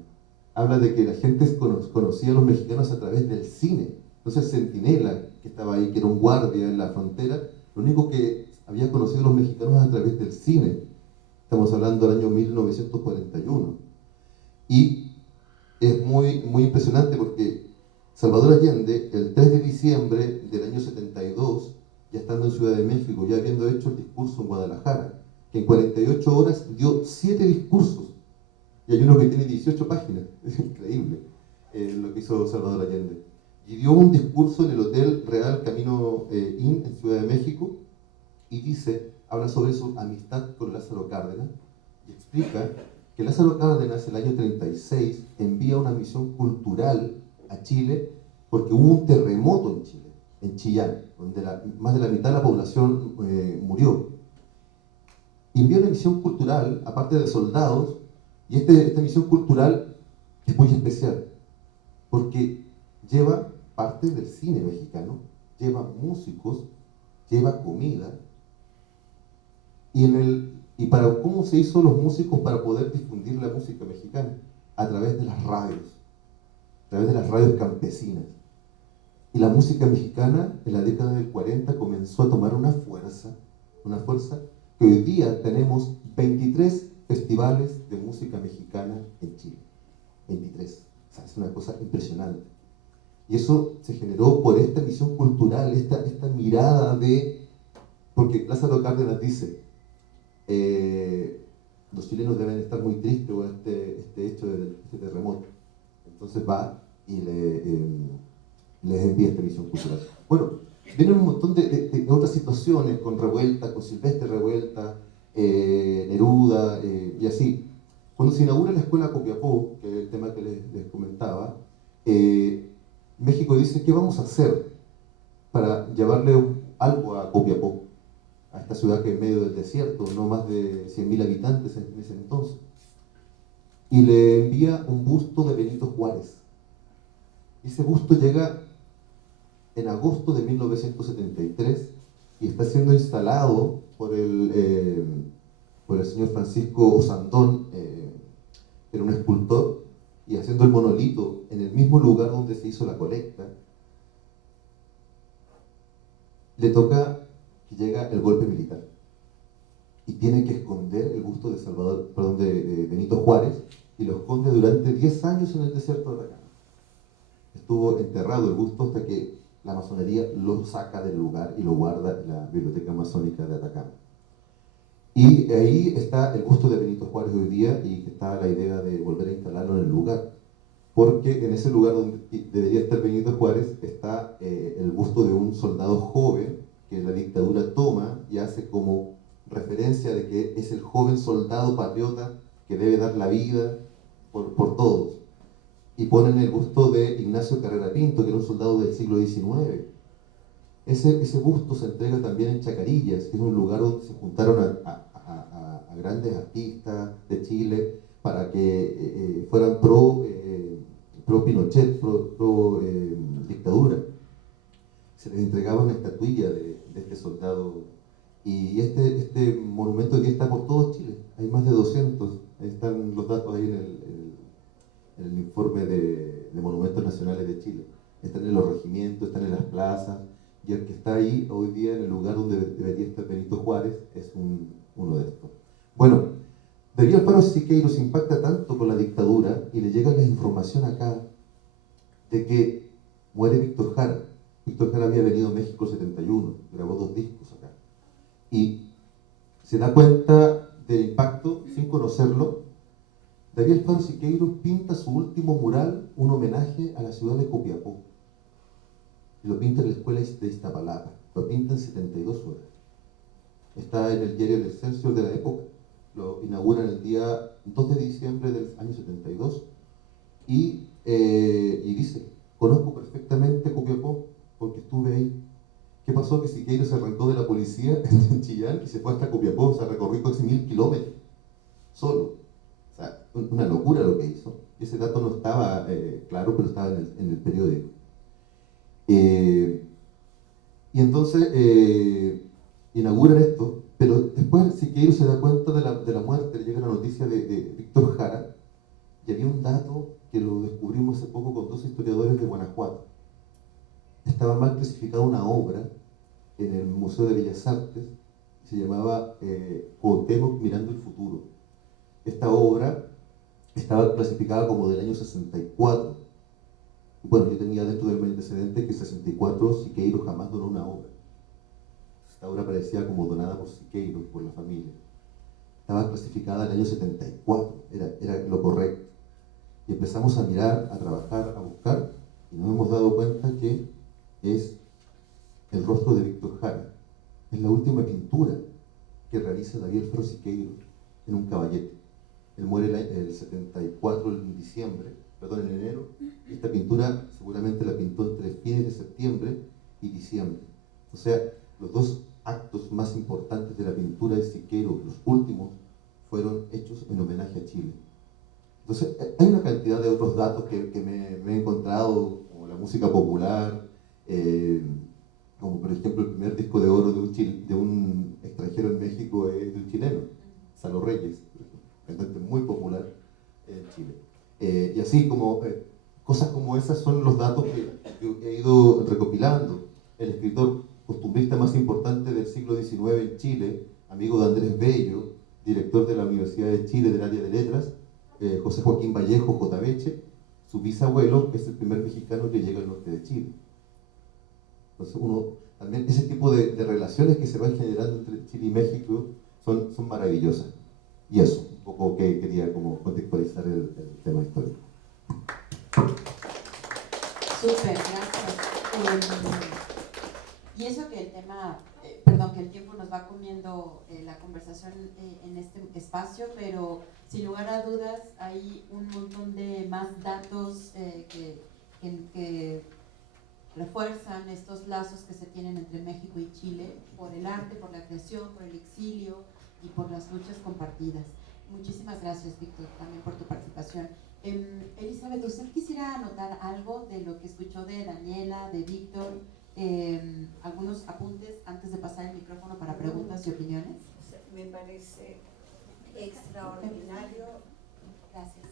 Habla de que la gente conocía a los mexicanos a través del cine. Entonces, Centinela, que estaba ahí, que era un guardia en la frontera, lo único que había conocido a los mexicanos a través del cine. Estamos hablando del año 1941. Y es muy, muy impresionante porque Salvador Allende, el 3 de diciembre del año 72, ya estando en Ciudad de México, ya habiendo hecho el discurso en Guadalajara, que en 48 horas dio 7 discursos, y hay uno que tiene 18 páginas, es increíble lo que hizo Salvador Allende. Y dio un discurso en el Hotel Real Camino Inn en Ciudad de México, y habla sobre su amistad con Lázaro Cárdenas, y explica que Lázaro Cárdenas, el año 36, envía una misión cultural a Chile porque hubo un terremoto en Chile, en Chillán, donde más de la mitad de la población murió. Y envía una misión cultural, aparte de soldados, y esta misión cultural es muy especial, porque lleva parte del cine mexicano, lleva músicos, lleva comida, y para cómo se hizo los músicos para poder difundir la música mexicana, a través de las radios campesinas. Y la música mexicana en la década del 40 comenzó a tomar una fuerza que hoy día tenemos 23 festivales de música mexicana en Chile. 23. O sea, es una cosa impresionante. Y eso se generó por esta misión cultural, esta mirada porque Lázaro Cárdenas dice, los chilenos deben estar muy tristes con este hecho de este terremoto. Entonces va y les envía esta misión cultural. Bueno, vienen un montón de otras situaciones con Revuelta, con Silvestre Revuelta, Neruda, y así. Cuando se inaugura la escuela Copiapó, que es el tema que les comentaba, México dice, ¿qué vamos a hacer para llevarle algo a Copiapó? A esta ciudad que es en medio del desierto, no más de 100.000 habitantes en ese entonces. Y le envía un busto de Benito Juárez. Ese busto llega en agosto de 1973 y está siendo instalado por el señor Francisco Osandón, que era un escultor, y haciendo el monolito en el mismo lugar donde se hizo la colecta. Le toca que llega el golpe militar y tiene que esconder el busto de Benito Juárez, y lo esconde durante 10 años en el desierto de Atacama. Estuvo enterrado el busto hasta que la masonería lo saca del lugar y lo guarda en la Biblioteca Masónica de Atacama. Y ahí está el busto de Benito Juárez hoy día, y está la idea de volver a instalarlo en el lugar, porque en ese lugar donde debería estar Benito Juárez está el busto de un soldado joven que la dictadura toma y hace como referencia de que es el joven soldado patriota que debe dar la vida por todos. Y ponen el busto de Ignacio Carrera Pinto, que era un soldado del siglo XIX. Ese busto se entrega también en Chacarillas, que es un lugar donde se juntaron a grandes artistas de Chile para que fueran pro Pinochet, pro dictadura. Se les entregaba una estatuilla de este soldado, y este monumento hoy día está por todo Chile. Hay más de 200, ahí están los datos ahí en el informe de Monumentos Nacionales de Chile. Están en los regimientos, están en las plazas, y el que está ahí hoy día en el lugar donde debería estar Benito Juárez es uno de estos. Bueno, David Alfaro Siqueiros impacta tanto con la dictadura, y le llega la información acá de que muere Víctor Jara. Víctor Jara había venido a México en 71, grabó 2 discos acá, y se da cuenta del impacto sin conocerlo. David Alfaro Siqueiros pinta su último mural, un homenaje a la ciudad de Copiapó. y lo pinta en la escuela de Iztapalapa, lo pinta en 72 horas. Está en el diario El Excelsior de la época, lo inauguran el día 2 de diciembre del año 72 y dice, conozco perfectamente Copiapó porque estuve ahí. ¿Qué pasó? Que Siqueiros se arrancó de la policía en Chillán y se fue hasta Copiapó, o sea, recorrió casi 1000 kilómetros, solo. O sea, una locura lo que hizo. Ese dato no estaba claro, pero estaba en el periódico. Y entonces inauguran esto, pero después Siqueiros se da cuenta de la muerte, le llega la noticia de Víctor Jara, y había un dato que lo descubrimos hace poco con 2 historiadores de Guanajuato. Estaba mal clasificada una obra en el Museo de Bellas Artes, se llamaba Cuauhtémoc mirando el futuro. Esta obra estaba clasificada como del año 64. Bueno, yo tenía dentro del antecedente que en 64 Siqueiros jamás donó una obra. Esta obra parecía como donada por Siqueiros, por la familia. Estaba clasificada en el año 74, era lo correcto. Y empezamos a mirar, a trabajar, a buscar, y nos hemos dado cuenta que es el rostro de Víctor Jara. Es la última pintura que realiza David Alfaro Siqueiros en un caballete. Él muere el 74 en enero. Esta pintura seguramente la pintó entre fines de septiembre y diciembre. O sea, los 2 actos más importantes de la pintura de Siqueiros, los últimos, fueron hechos en homenaje a Chile. Entonces, hay una cantidad de otros datos que me he encontrado, como la música popular, como por ejemplo el primer disco de oro de un extranjero en México es de un chileno, Salo Reyes, cantante muy popular en Chile. Y así como cosas como esas son los datos que he ido recopilando. El escritor costumbrista más importante del siglo XIX en Chile, amigo de Andrés Bello, director de la Universidad de Chile del área de letras, José Joaquín Vallejo Cotabeche, su bisabuelo es el primer mexicano que llega al norte de Chile. Entonces también ese tipo de relaciones que se van generando entre Chile y México son maravillosas. Y eso, un poco que quería como contextualizar el tema histórico. Súper, gracias. Y eso que el tema, que el tiempo nos va comiendo la conversación en este espacio, pero sin lugar a dudas hay un montón de más datos que refuerzan estos lazos que se tienen entre México y Chile por el arte, por la creación, por el exilio y por las luchas compartidas. Muchísimas gracias, Víctor, también por tu participación. Elizabeth, ¿usted quisiera anotar algo de lo que escuchó de Daniela, de Víctor? Algunos apuntes antes de pasar el micrófono para preguntas y opiniones. Me parece extraordinario. Gracias.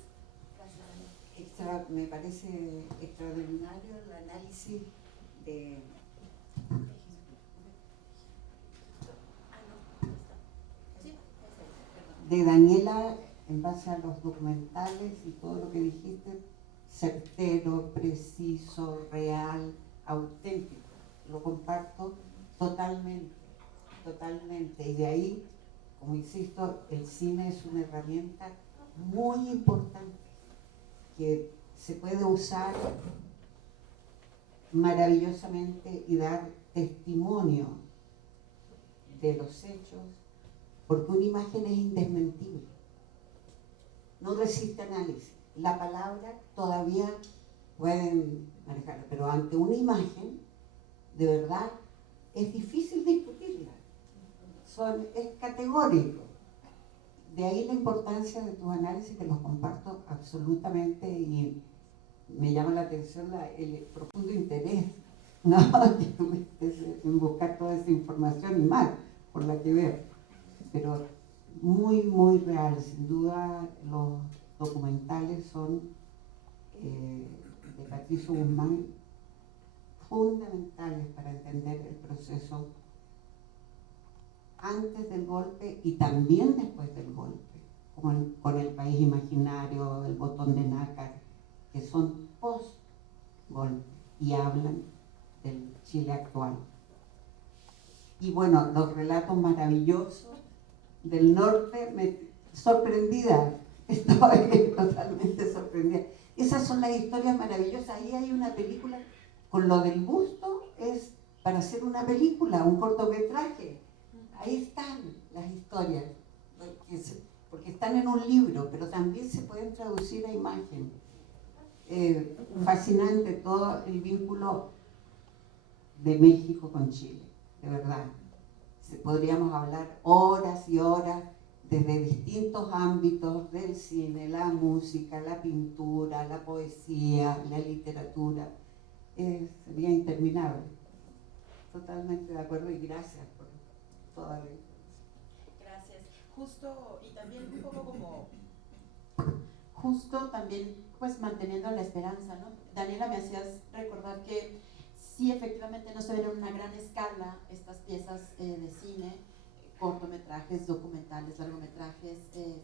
Me parece extraordinario el análisis de Daniela en base a los documentales y todo lo que dijiste, certero, preciso, real, auténtico. Lo comparto totalmente. Y de ahí, como insisto, el cine es una herramienta muy importante que se puede usar maravillosamente y dar testimonio de los hechos, porque una imagen es indesmentible, no resiste análisis. La palabra todavía pueden manejarla, pero ante una imagen, de verdad, es difícil discutirla, es categórico. De ahí la importancia de tus análisis, que los comparto absolutamente, y me llama la atención el profundo interés, ¿no?, que tuviste en buscar toda esa información, y más por la que veo. Pero muy, muy real. Sin duda, los documentales son de Patricio Guzmán fundamentales para entender el proceso antes del golpe y también después del golpe, como con El País Imaginario, El Botón de Nácar, que son post-golpe y hablan del Chile actual. Y bueno, los relatos maravillosos del norte, sorprendida, estoy totalmente sorprendida. Esas son las historias maravillosas. Ahí hay una película con lo del busto es para hacer una película, un cortometraje. Ahí están las historias, porque están en un libro, pero también se pueden traducir a imagen. Fascinante todo el vínculo de México con Chile, de verdad. Podríamos hablar horas y horas desde distintos ámbitos del cine, la música, la pintura, la poesía, la literatura. Sería interminable. Totalmente de acuerdo y gracias por toda la información. Gracias. Justo, y también un poco como, justo también pues manteniendo la esperanza, ¿no? Daniela, me hacías recordar que sí, efectivamente no se ven en una gran escala estas piezas de cine, cortometrajes, documentales, largometrajes,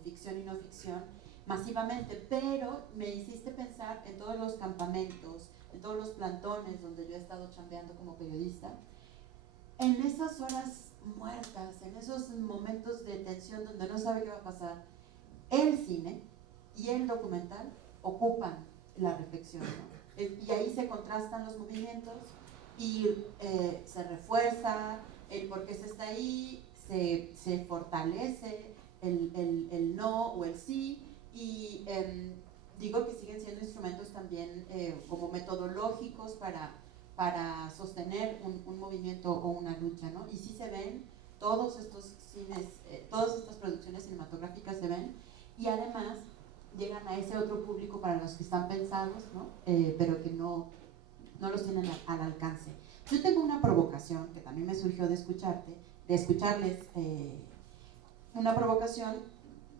ficción y no ficción, masivamente, pero me hiciste pensar en todos los campamentos, en todos los plantones donde yo he estado chambeando como periodista, en esas horas muertas, en esos momentos de tensión donde no sabe qué va a pasar, el cine y el documental ocupan la reflexión, ¿no? Y ahí se contrastan los movimientos y se refuerza el por qué se está ahí, se fortalece el no o el sí, y digo que siguen siendo instrumentos también como metodológicos para sostener un movimiento o una lucha, ¿no? Y sí se ven todos estos cines, todas estas producciones cinematográficas se ven, y además llegan a ese otro público para los que están pensados, ¿no? Pero que no los tienen al alcance. Yo tengo una provocación que también me surgió de escucharles una provocación,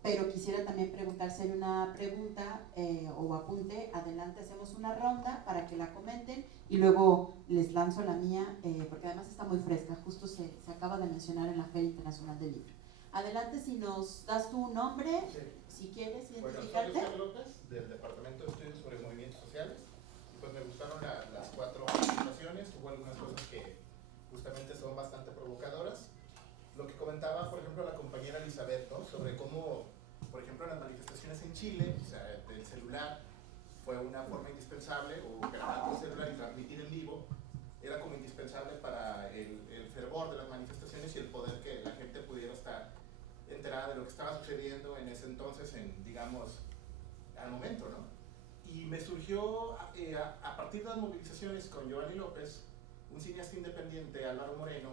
pero quisiera también preguntar si hay una pregunta o apunte. Adelante, hacemos una ronda para que la comenten y luego les lanzo la mía, porque además está muy fresca, justo se acaba de mencionar en la Feria Internacional del Libro. Adelante, si nos das tu nombre, sí, si quieres identificarte. Bueno, soy Oscar López, del Departamento de Estudios sobre Movimientos Sociales. Pues me gustaron las 4 presentaciones, hubo algunas cosas que justamente son bastante provocadoras. Lo que comentaba, por ejemplo, la compañera Elizabeth, ¿no? Sobre cómo, por ejemplo, en las manifestaciones en Chile, o sea, el celular fue una forma indispensable, o grabar con celular y transmitir en vivo, era como indispensable para el fervor de las manifestaciones y el poder que la gente pudiera estar enterada de lo que estaba sucediendo en ese entonces, digamos, al momento, ¿no? Y me surgió, a partir de las movilizaciones con Giovanni López, un cineasta independiente, Álvaro Moreno,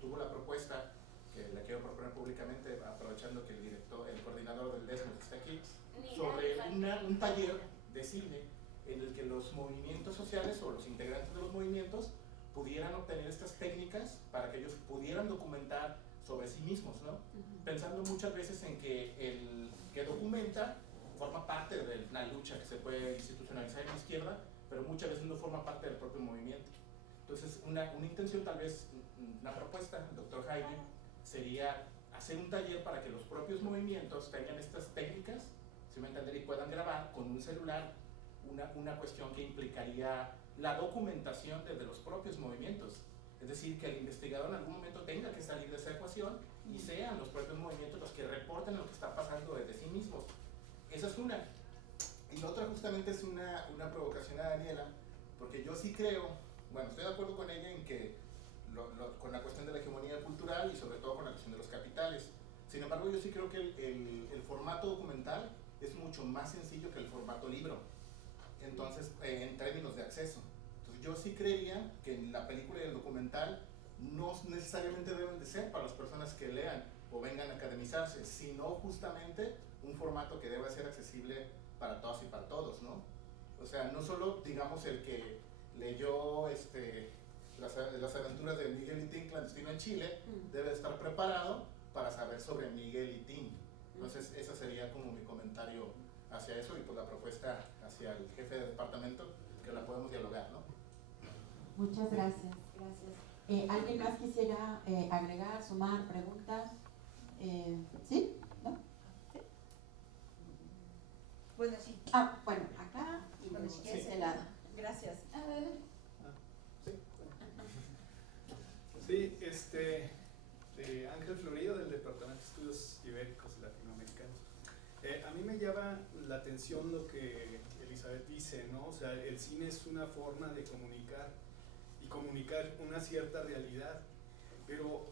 tuvo la propuesta, que la quiero proponer públicamente, aprovechando que el coordinador del DESMES está aquí, sobre un taller de cine en el que los movimientos sociales o los integrantes de los movimientos pudieran obtener estas técnicas para que ellos pudieran documentar sobre sí mismos, ¿no? Pensando muchas veces en que el que documenta forma parte de la lucha que se puede institucionalizar en la izquierda, pero muchas veces no forma parte del propio movimiento. Entonces, una intención, tal vez, una propuesta, el doctor Jaime, sería hacer un taller para que los propios movimientos tengan estas técnicas, si me entender, y puedan grabar con un celular una cuestión que implicaría la documentación desde los propios movimientos. Es decir, que el investigador en algún momento tenga que salir de esa ecuación y sean los propios movimientos los que reporten lo que está pasando desde sí mismos. Esa es una. Y la otra justamente es una provocación a Daniela, porque yo sí creo, bueno, estoy de acuerdo con ella en que con la cuestión de la hegemonía cultural y sobre todo con la cuestión de los capitales. Sin embargo, yo sí creo que el formato documental es mucho más sencillo que el formato libro, entonces, en términos de acceso. Entonces, yo sí creería que la película y el documental no necesariamente deben de ser para las personas que lean o vengan a academizarse, sino justamente un formato que debe ser accesible para todas y para todos, ¿no? O sea, no solo, digamos, el que leyó las aventuras de Miguel y Tim clandestino en Chile, debe estar preparado para saber sobre Miguel y Tim. Entonces, ese sería como mi comentario hacia eso y pues la propuesta hacia el jefe de departamento, que la podemos dialogar, ¿no? Muchas gracias, gracias. ¿Alguien más quisiera agregar, sumar, preguntas? ¿Sí? ¿No? ¿Sí? Bueno, sí. Ah, bueno, acá y Bueno, luego sí. de este lado. Gracias. Sí, Ángel Florido, del Departamento de Estudios Ibéricos y Latinoamericanos. A mí me llama la atención lo que Elizabeth Elizabeth dice, ¿no? O sea, el cine es una forma de comunicar y comunicar una cierta realidad, pero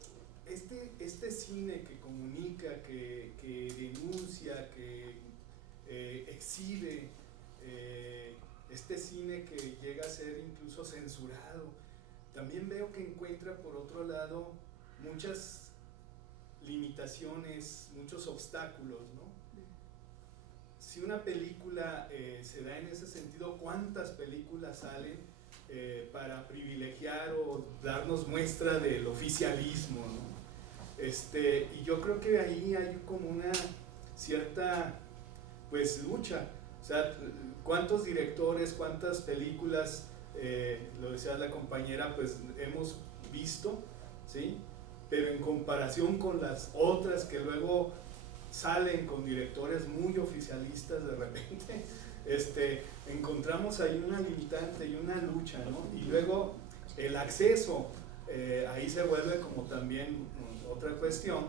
este cine que comunica, que denuncia, que exhibe, este cine que llega a ser incluso censurado, también veo que encuentra por otro lado muchas limitaciones, muchos obstáculos, ¿no? Si una película se da en ese sentido, ¿cuántas películas salen para privilegiar o darnos muestra del oficialismo, ¿no? Y yo creo que ahí hay como una cierta, pues, lucha. O sea, ¿cuántos directores, cuántas películas, lo decía la compañera, pues hemos visto, ¿sí? Pero en comparación con las otras que luego salen con directores muy oficialistas de repente, encontramos ahí una limitante y una lucha, ¿no? Y luego el acceso, ahí se vuelve como también otra cuestión,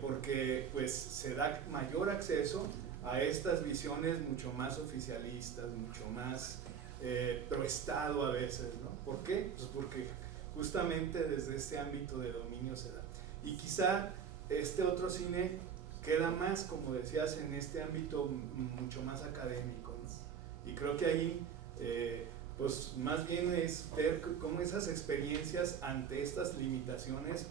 porque pues se da mayor acceso a estas visiones mucho más oficialistas, mucho más pro Estado a veces, ¿no? ¿Por qué? Pues porque justamente desde este ámbito de dominio se da. Y quizá este otro cine queda más, como decías, en este ámbito mucho más académico, ¿no? Y creo que ahí, pues más bien es ver cómo esas experiencias ante estas limitaciones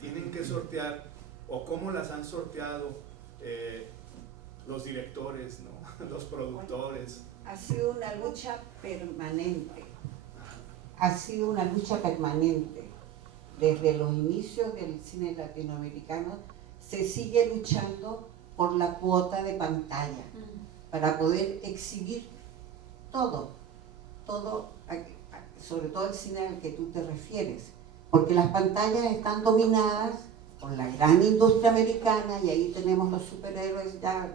tienen que sortear, o cómo las han sorteado los directores, ¿no? Los productores. Ha sido una lucha permanente. Ha sido una lucha permanente. Desde los inicios del cine latinoamericano se sigue luchando por la cuota de pantalla para poder exhibir todo, sobre todo el cine al que tú te refieres, porque las pantallas están dominadas por la gran industria americana y ahí tenemos los superhéroes ya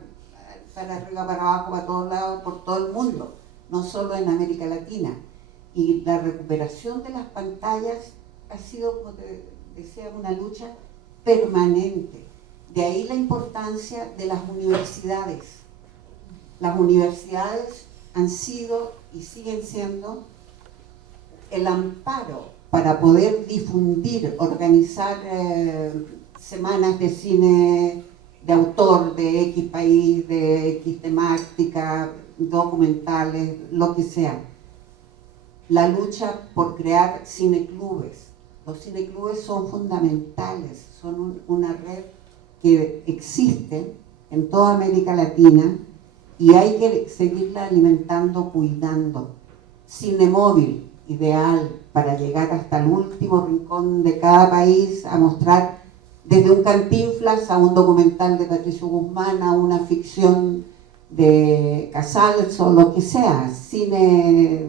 para arriba, para abajo, para todos lados, por todo el mundo, no solo en América Latina. Y la recuperación de las pantallas ha sido, como te decía, una lucha permanente. De ahí la importancia de las universidades. Las universidades han sido y siguen siendo el amparo para poder difundir, organizar semanas de cine de autor de X país, de X temática, documentales, lo que sea. La lucha por crear cineclubes. Los cineclubes son fundamentales, son una red que existe en toda América Latina y hay que seguirla alimentando, cuidando. Cinemóvil, ideal para llegar hasta el último rincón de cada país a mostrar desde un Cantinflas a un documental de Patricio Guzmán, a una ficción de Casals o lo que sea. Cine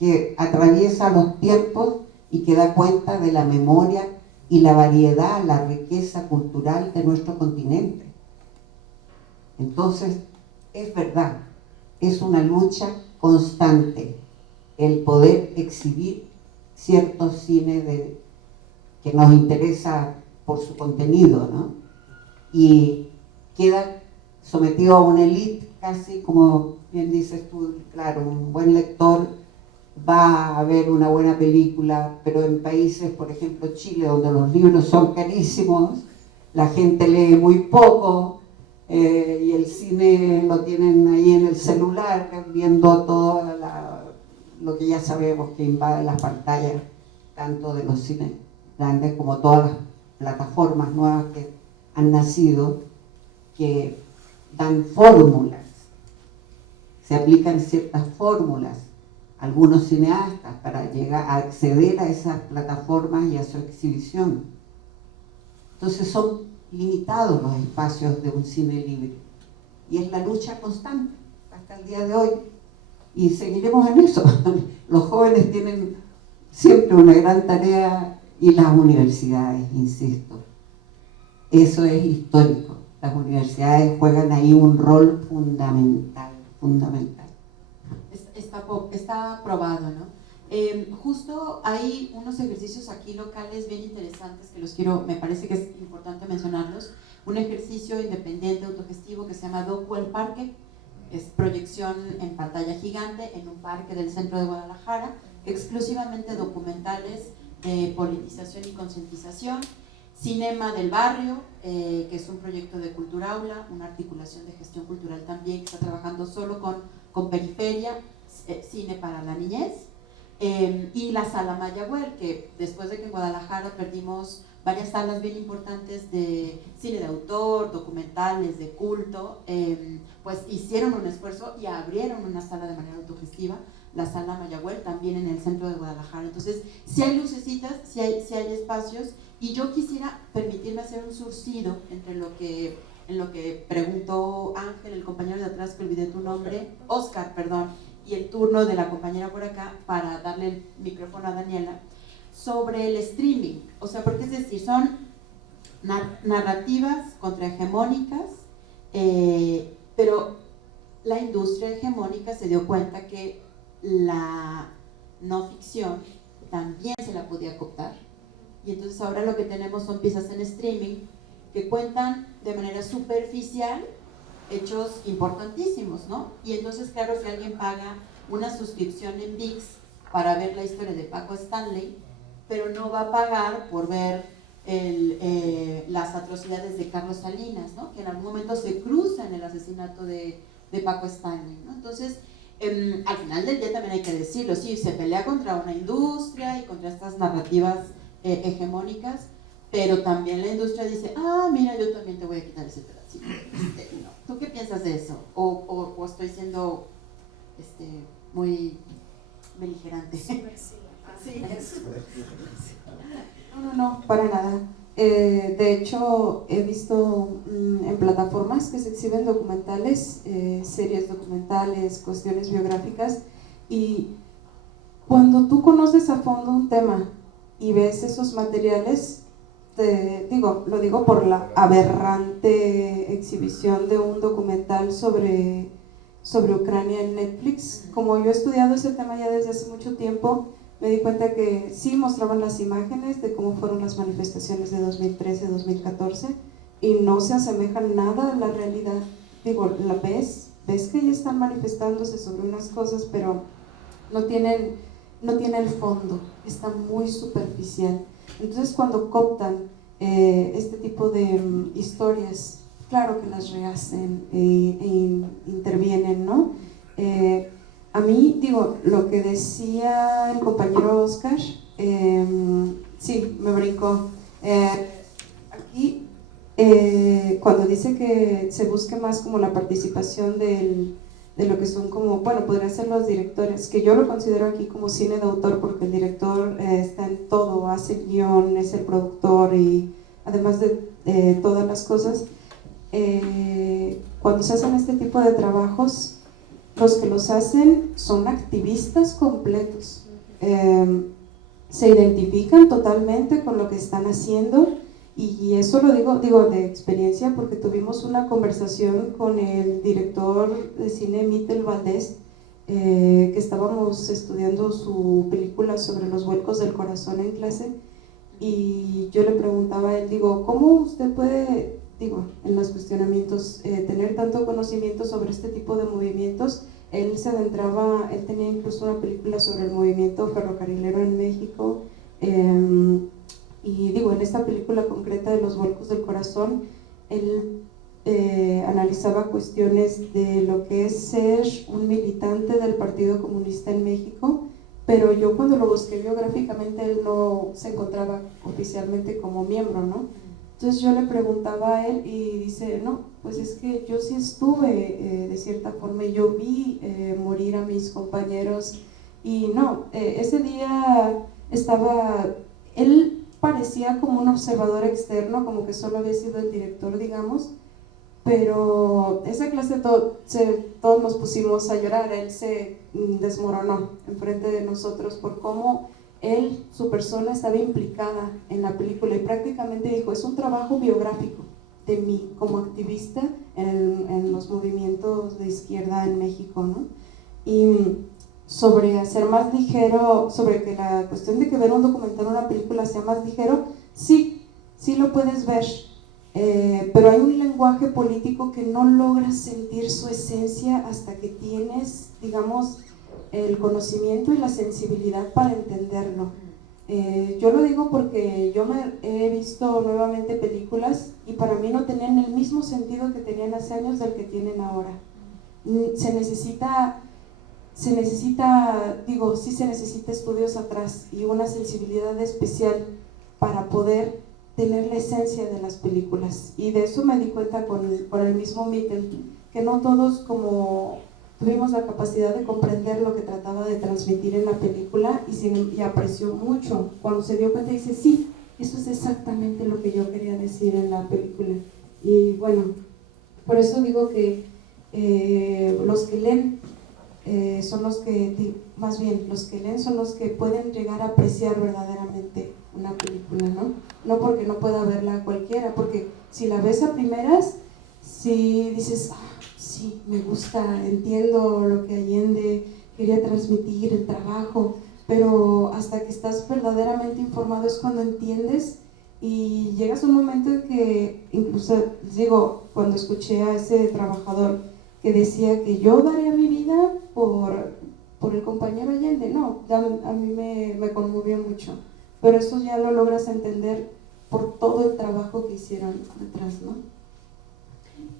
que atraviesa los tiempos y que da cuenta de la memoria y la variedad, la riqueza cultural de nuestro continente. Entonces, es verdad, es una lucha constante el poder exhibir ciertos cines que nos interesa por su contenido, ¿no? Y queda sometido a una élite, casi como bien dices tú, claro, un buen lector va a ver una buena película, pero en países, por ejemplo Chile, donde los libros son carísimos, la gente lee muy poco y el cine lo tienen ahí en el celular, viendo todo lo que ya sabemos que invade las pantallas, tanto de los cines grandes como todas las plataformas nuevas que han nacido, que dan fórmulas, se aplican ciertas fórmulas algunos cineastas para llegar a acceder a esas plataformas y a su exhibición. Entonces son limitados los espacios de un cine libre y es la lucha constante hasta el día de hoy y seguiremos en eso. Los jóvenes tienen siempre una gran tarea y las universidades, insisto, eso es histórico. Las universidades juegan ahí un rol fundamental. Está probado, ¿no? Justo hay unos ejercicios aquí locales bien interesantes que me parece que es importante mencionarlos. Un ejercicio independiente, autogestivo, que se llama Docu al Parque, es proyección en pantalla gigante en un parque del centro de Guadalajara, exclusivamente documentales de politización y concientización. Cinema del Barrio, que es un proyecto de Culturaula, una articulación de gestión cultural también, que está trabajando solo con periferia, cine para la niñez. Y la Sala Mayagüel, que después de que en Guadalajara perdimos varias salas bien importantes de cine de autor, documentales, de culto, pues hicieron un esfuerzo y abrieron una sala de manera autogestiva, la Sala Mayagüel, también en el centro de Guadalajara. Entonces, si hay lucecitas, si hay espacios, y yo quisiera permitirme hacer un surcido entre en lo que preguntó Ángel, el compañero de atrás que olvidé tu nombre, Oscar, perdón, y el turno de la compañera por acá para darle el micrófono a Daniela, sobre el streaming. O sea, porque es decir, son narrativas contrahegemónicas, pero la industria hegemónica se dio cuenta que la no ficción también se la podía cooptar, y entonces ahora lo que tenemos son piezas en streaming que cuentan de manera superficial hechos importantísimos, ¿no? Y entonces, claro, si alguien paga una suscripción en ViX para ver la historia de Paco Stanley, pero no va a pagar por ver las atrocidades de Carlos Salinas, ¿no? Que en algún momento se cruza en el asesinato de Paco Stanley, ¿no? Entonces, al final del día también hay que decirlo, sí, se pelea contra una industria y contra estas narrativas hegemónicas, pero también la industria dice, mira, yo también te voy a quitar ese pedacito. ¿No? ¿Tú qué piensas de eso? ¿O estoy siendo muy beligerante? Sí, no, para nada. De hecho, he visto en plataformas que se exhiben documentales, series documentales, cuestiones biográficas, y cuando tú conoces a fondo un tema y ves esos materiales, lo digo por la aberrante exhibición de un documental sobre Ucrania en Netflix. Como yo he estudiado ese tema ya desde hace mucho tiempo, me di cuenta que sí mostraban las imágenes de cómo fueron las manifestaciones de 2013-2014 y no se asemejan nada a la realidad. La ves que ya están manifestándose sobre unas cosas, pero no tienen el fondo, está muy superficial. Entonces, cuando cooptan este tipo de historias, claro que las rehacen e intervienen, ¿no? A mí, lo que decía el compañero Oscar, sí, me brincó. Aquí, cuando dice que se busque más como la participación de lo que son como, bueno, podrían ser los directores, que yo lo considero aquí como cine de autor, porque el director está en todo, hace el guión, es el productor, y además de todas las cosas, cuando se hacen este tipo de trabajos, los que los hacen son activistas completos, se identifican totalmente con lo que están haciendo, y eso lo digo de experiencia, porque tuvimos una conversación con el director de cine Mitel Valdés, que estábamos estudiando su película sobre los vuelcos del corazón en clase, y yo le preguntaba a él, ¿cómo usted puede, en los cuestionamientos, tener tanto conocimiento sobre este tipo de movimientos? Él se adentraba, él tenía incluso una película sobre el movimiento ferrocarrilero en México, y en esta película concreta de los vuelcos del corazón, él analizaba cuestiones de lo que es ser un militante del Partido Comunista en México, pero yo cuando lo busqué biográficamente, él no se encontraba oficialmente como miembro, ¿no? Entonces yo le preguntaba a él y dice, no, pues es que yo sí estuve de cierta forma, y yo vi morir a mis compañeros, y no, ese día él parecía como un observador externo, como que solo había sido el director, digamos, pero esa clase todos nos pusimos a llorar. Él se desmoronó enfrente de nosotros por cómo su persona estaba implicada en la película, y prácticamente dijo, es un trabajo biográfico de mí como activista en los movimientos de izquierda en México, ¿no? Y sobre hacer más ligero, sobre que la cuestión de que ver un documental o una película sea más ligero, sí lo puedes ver, pero hay un lenguaje político que no logras sentir su esencia hasta que tienes, digamos, el conocimiento y la sensibilidad para entenderlo. Yo lo digo porque yo he visto nuevamente películas y para mí no tenían el mismo sentido que tenían hace años del que tienen ahora. Se necesita, digo, sí se necesita estudios atrás y una sensibilidad especial para poder tener la esencia de las películas. Y de eso me di cuenta con el mismo Mikel, que no todos como tuvimos la capacidad de comprender lo que trataba de transmitir en la película y apreció mucho. Cuando se dio cuenta dice, sí, eso es exactamente lo que yo quería decir en la película. Y bueno, por eso digo que los que leen son los que, más bien, los que leen son los que pueden llegar a apreciar verdaderamente una película, ¿no? No porque no pueda verla cualquiera, porque si la ves a primeras, si dices, sí, me gusta, entiendo lo que Allende quería transmitir, el trabajo, pero hasta que estás verdaderamente informado es cuando entiendes y llegas a un momento en que, incluso, digo, cuando escuché a ese trabajador que decía que yo daría mi vida por el compañero Allende, no, a mí me conmovió mucho, pero eso ya lo logras entender por todo el trabajo que hicieron detrás, ¿no?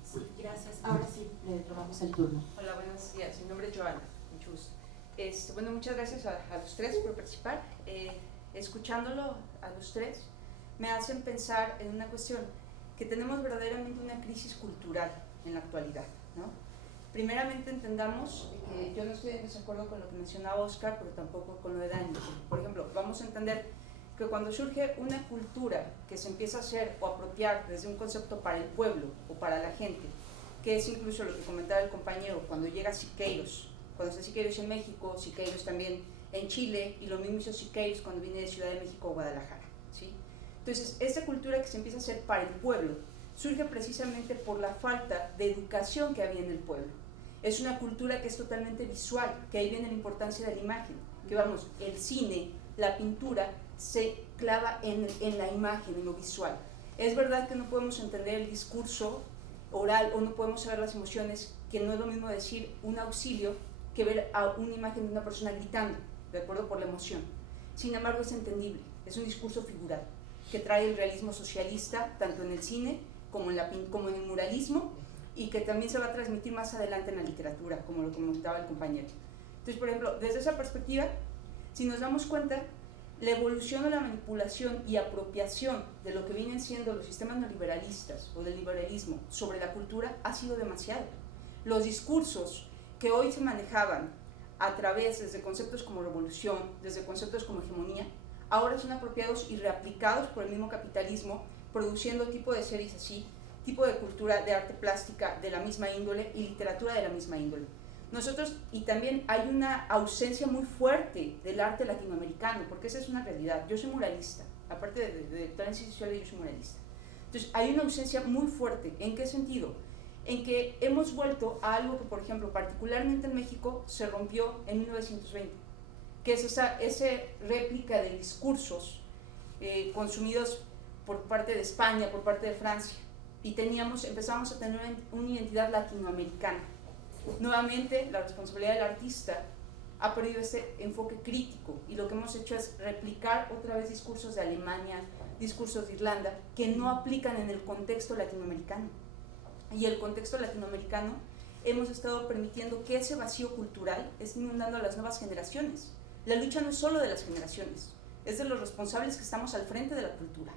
Sí, gracias. Ahora sí, le tomamos el turno. Hola, buenos días. Mi nombre es Joana. Mucho gusto. Bueno, muchas gracias a los tres por participar. Escuchándolo a los tres, me hacen pensar en una cuestión, que tenemos verdaderamente una crisis cultural en la actualidad, ¿no? Primeramente entendamos que yo no estoy en desacuerdo con lo que mencionaba Oscar, pero tampoco con lo de Dani. Por ejemplo, vamos a entender que cuando surge una cultura que se empieza a hacer o apropiar desde un concepto para el pueblo o para la gente, que es incluso lo que comentaba el compañero, cuando llega Siqueiros, cuando está Siqueiros en México, Siqueiros también en Chile, y lo mismo hizo Siqueiros cuando viene de Ciudad de México o Guadalajara, ¿sí? Entonces, esta cultura que se empieza a hacer para el pueblo surge precisamente por la falta de educación que había en el pueblo. Es una cultura que es totalmente visual, que ahí viene la importancia de la imagen, que vamos, el cine, la pintura, se clava en la imagen, en lo visual. Es verdad que no podemos entender el discurso oral o no podemos saber las emociones, que no es lo mismo decir un auxilio que ver a una imagen de una persona gritando, de acuerdo por la emoción. Sin embargo, es entendible, es un discurso figural que trae el realismo socialista, tanto en el cine como en el muralismo, y que también se va a transmitir más adelante en la literatura, como lo comentaba el compañero. Entonces, por ejemplo, desde esa perspectiva, si nos damos cuenta, la evolución o la manipulación y apropiación de lo que vienen siendo los sistemas neoliberalistas o del liberalismo sobre la cultura ha sido demasiado. Los discursos que hoy se manejaban a través, desde conceptos como revolución, desde conceptos como hegemonía, ahora son apropiados y reaplicados por el mismo capitalismo, produciendo tipo de series así, tipo de cultura de arte plástica de la misma índole y literatura de la misma índole. Nosotros, y también hay una ausencia muy fuerte del arte latinoamericano, porque esa es una realidad. Yo soy muralista, aparte de directora en ciencias sociales, yo soy muralista. Entonces, hay una ausencia muy fuerte. ¿En qué sentido? En que hemos vuelto a algo que, por ejemplo, particularmente en México, se rompió en 1920, que es esa réplica de discursos consumidos por parte de España, por parte de Francia, y empezamos a tener una identidad latinoamericana. Nuevamente, la responsabilidad del artista ha perdido ese enfoque crítico y lo que hemos hecho es replicar otra vez discursos de Alemania, discursos de Irlanda, que no aplican en el contexto latinoamericano. Y el contexto latinoamericano, hemos estado permitiendo que ese vacío cultural esté inundando a las nuevas generaciones. La lucha no es solo de las generaciones, es de los responsables que estamos al frente de la cultura.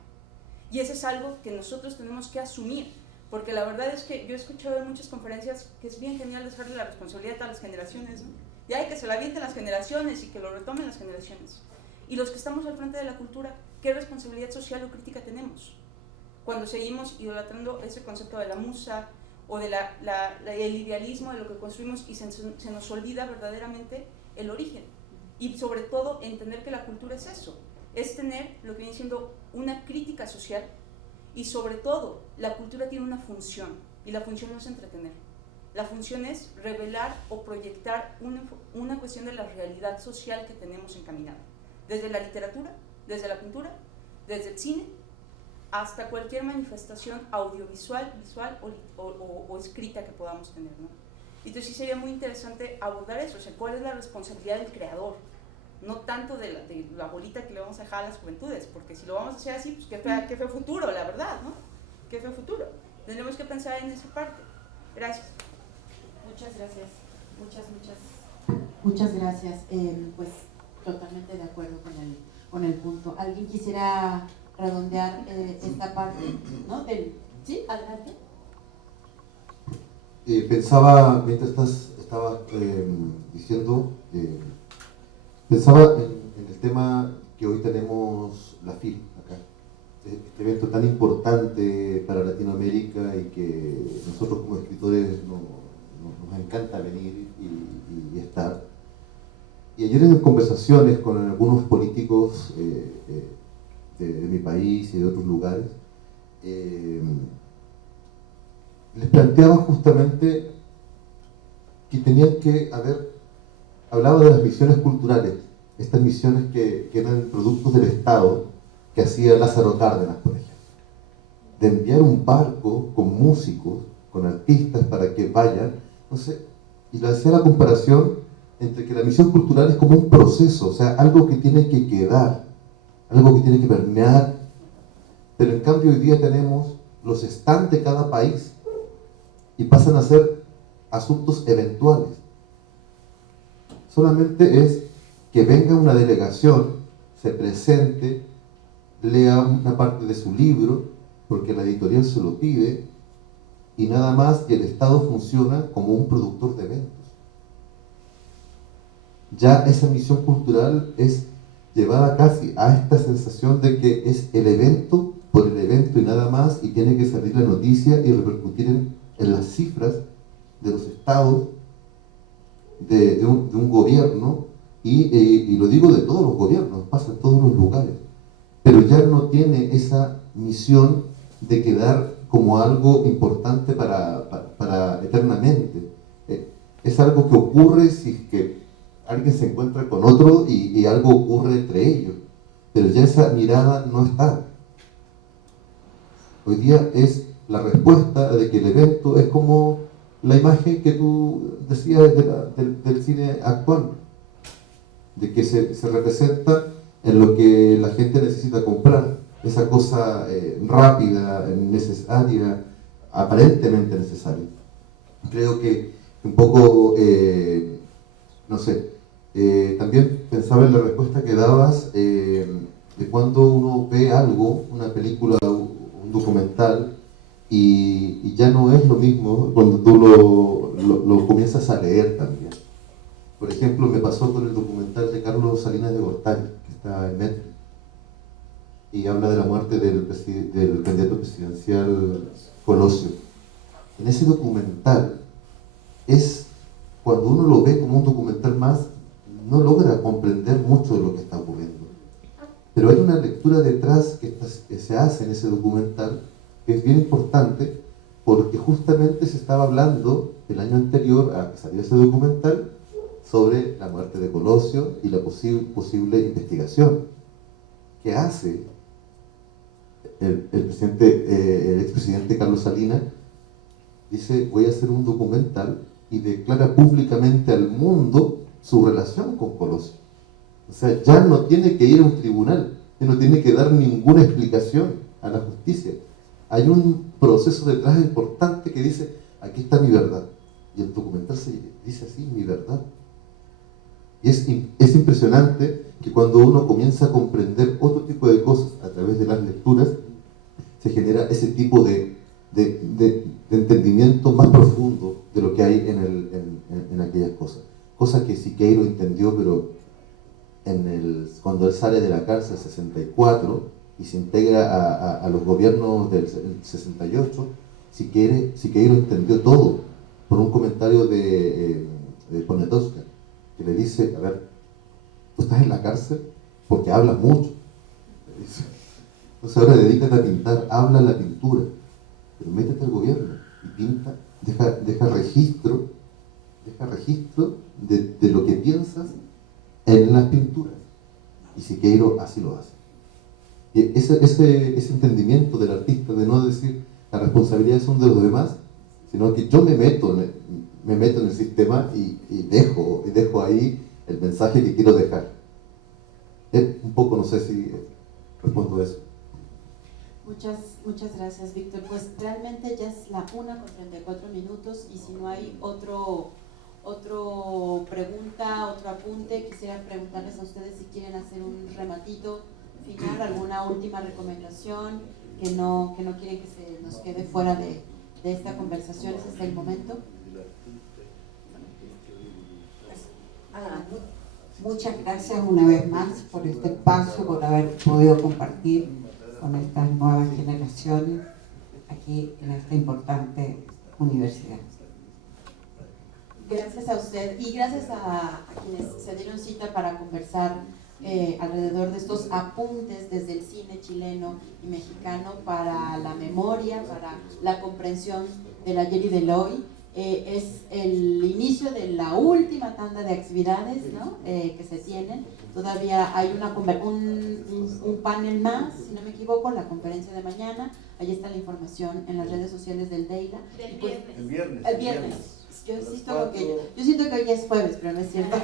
Y eso es algo que nosotros tenemos que asumir, porque la verdad es que yo he escuchado en muchas conferencias que es bien genial dejarle la responsabilidad a las generaciones, ¿no? Y hay que se la avienten las generaciones y que lo retomen las generaciones. Y los que estamos al frente de la cultura, ¿qué responsabilidad social o crítica tenemos? Cuando seguimos idolatrando ese concepto de la musa o de el idealismo de lo que construimos y se nos olvida verdaderamente el origen. Y sobre todo entender que la cultura es eso, es tener lo que viene siendo una crítica social. Y sobre todo, la cultura tiene una función, y la función no es entretener. La función es revelar o proyectar una cuestión de la realidad social que tenemos encaminada. Desde la literatura, desde la pintura, desde el cine, hasta cualquier manifestación audiovisual, visual o escrita que podamos tener, ¿no? Entonces sí sería muy interesante abordar eso, o sea, cuál es la responsabilidad del creador, no tanto de la bolita que le vamos a dejar a las juventudes, porque si lo vamos a hacer así, pues qué feo futuro, la verdad, ¿no? Qué feo futuro. Tendremos que pensar en esa parte. Gracias. Muchas gracias. Muchas gracias. Pues totalmente de acuerdo con el punto. ¿Alguien quisiera redondear esta parte? ¿No? ¿Sí? Adelante. Pensaba, mientras estaba diciendo, pensaba en el tema que hoy tenemos la FIL acá, este evento tan importante para Latinoamérica y que nosotros como escritores nos encanta venir y estar. Y ayer en conversaciones con algunos políticos de mi país y de otros lugares, les planteaba justamente que tenían que hablaba de las misiones culturales, estas misiones que eran productos del Estado que hacía Lázaro Cárdenas, por ejemplo, de enviar un barco con músicos, con artistas para que vayan, no sé, y le hacía la comparación entre que la misión cultural es como un proceso, o sea, algo que tiene que quedar, algo que tiene que permear, pero en cambio hoy día tenemos los stands de cada país y pasan a ser asuntos eventuales. Solamente es que venga una delegación, se presente, lea una parte de su libro, porque la editorial se lo pide, y nada más, y el Estado funciona como un productor de eventos. Ya esa misión cultural es llevada casi a esta sensación de que es el evento por el evento y nada más, y tiene que salir la noticia y repercutir en las cifras de los estados, de un gobierno, y lo digo de todos los gobiernos, pasa en todos los lugares, pero ya no tiene esa misión de quedar como algo importante para eternamente. Es algo que ocurre si es que alguien se encuentra con otro y algo ocurre entre ellos, pero ya esa mirada no está. Hoy día es la respuesta de que el evento es como la imagen que tú decías del cine actual, de que se representa en lo que la gente necesita comprar, esa cosa rápida, necesaria, aparentemente necesaria. Creo que un poco, no sé, también pensaba en la respuesta que dabas de cuando uno ve algo, una película, un documental, y ya no es lo mismo cuando tú lo comienzas a leer también. Por ejemplo, me pasó con el documental de Carlos Salinas de Gortari, que está en Netflix, y habla de la muerte del candidato presidencial Colosio. En ese documental, cuando uno lo ve como un documental más, no logra comprender mucho de lo que está ocurriendo. Pero hay una lectura detrás que se hace en ese documental que es bien importante, porque justamente se estaba hablando el año anterior a que salió ese documental sobre la muerte de Colosio y la posible investigación que hace el expresidente Carlos Salinas. Dice: voy a hacer un documental, y declara públicamente al mundo su relación con Colosio. O sea, ya no tiene que ir a un tribunal, ya no tiene que dar ninguna explicación a la justicia. Hay un proceso detrás importante que dice: aquí está mi verdad. Y el documental se dice así: mi verdad. Y es impresionante que cuando uno comienza a comprender otro tipo de cosas a través de las lecturas, se genera ese tipo de entendimiento más profundo de lo que hay en aquellas cosas. Cosa que Siqueiro entendió, pero cuando él sale de la cárcel en 64 y se integra a los gobiernos del 68, Siqueiro entendió todo por un comentario de Poniatowska, que le dice: a ver, tú estás en la cárcel porque hablas mucho. Le dice. Entonces ahora dedícate a pintar, habla la pintura, pero métete al gobierno y pinta, deja registro de lo que piensas en las pinturas. Y Siqueiro así lo hace. Y ese entendimiento del artista de no decir las responsabilidades son de los demás, sino que yo me meto en el sistema y dejo ahí el mensaje que quiero dejar. Un poco, no sé si respondo a eso. Muchas gracias, Víctor. Pues realmente ya es la 1:34 y si no hay otro pregunta, otro apunte, quisiera preguntarles a ustedes si quieren hacer un rematito final, alguna última recomendación que no quieren que se nos quede fuera de esta conversación. ¿Ese es el momento? Muchas gracias una vez más por este espacio, por haber podido compartir con estas nuevas generaciones aquí en esta importante universidad. Gracias a usted y gracias a quienes se dieron cita para conversar alrededor de estos apuntes desde el cine chileno y mexicano para la memoria, para la comprensión del ayer y del hoy. Es el inicio de la última tanda de actividades, ¿no? Que se tienen. Todavía hay un panel más, si no me equivoco, la conferencia de mañana. Ahí está la información en las redes sociales del DEILA. Pues, el viernes. El viernes. Yo siento que hoy es jueves, pero no es cierto.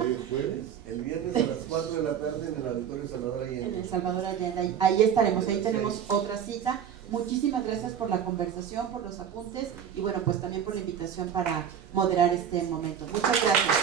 Hoy es jueves. El viernes a las 4 de la tarde en el Auditorio Salvador Allende. En el Salvador Allende. Ahí estaremos. Ahí tenemos otra cita. Muchísimas gracias por la conversación, por los apuntes y bueno, pues también por la invitación para moderar este momento. Muchas gracias.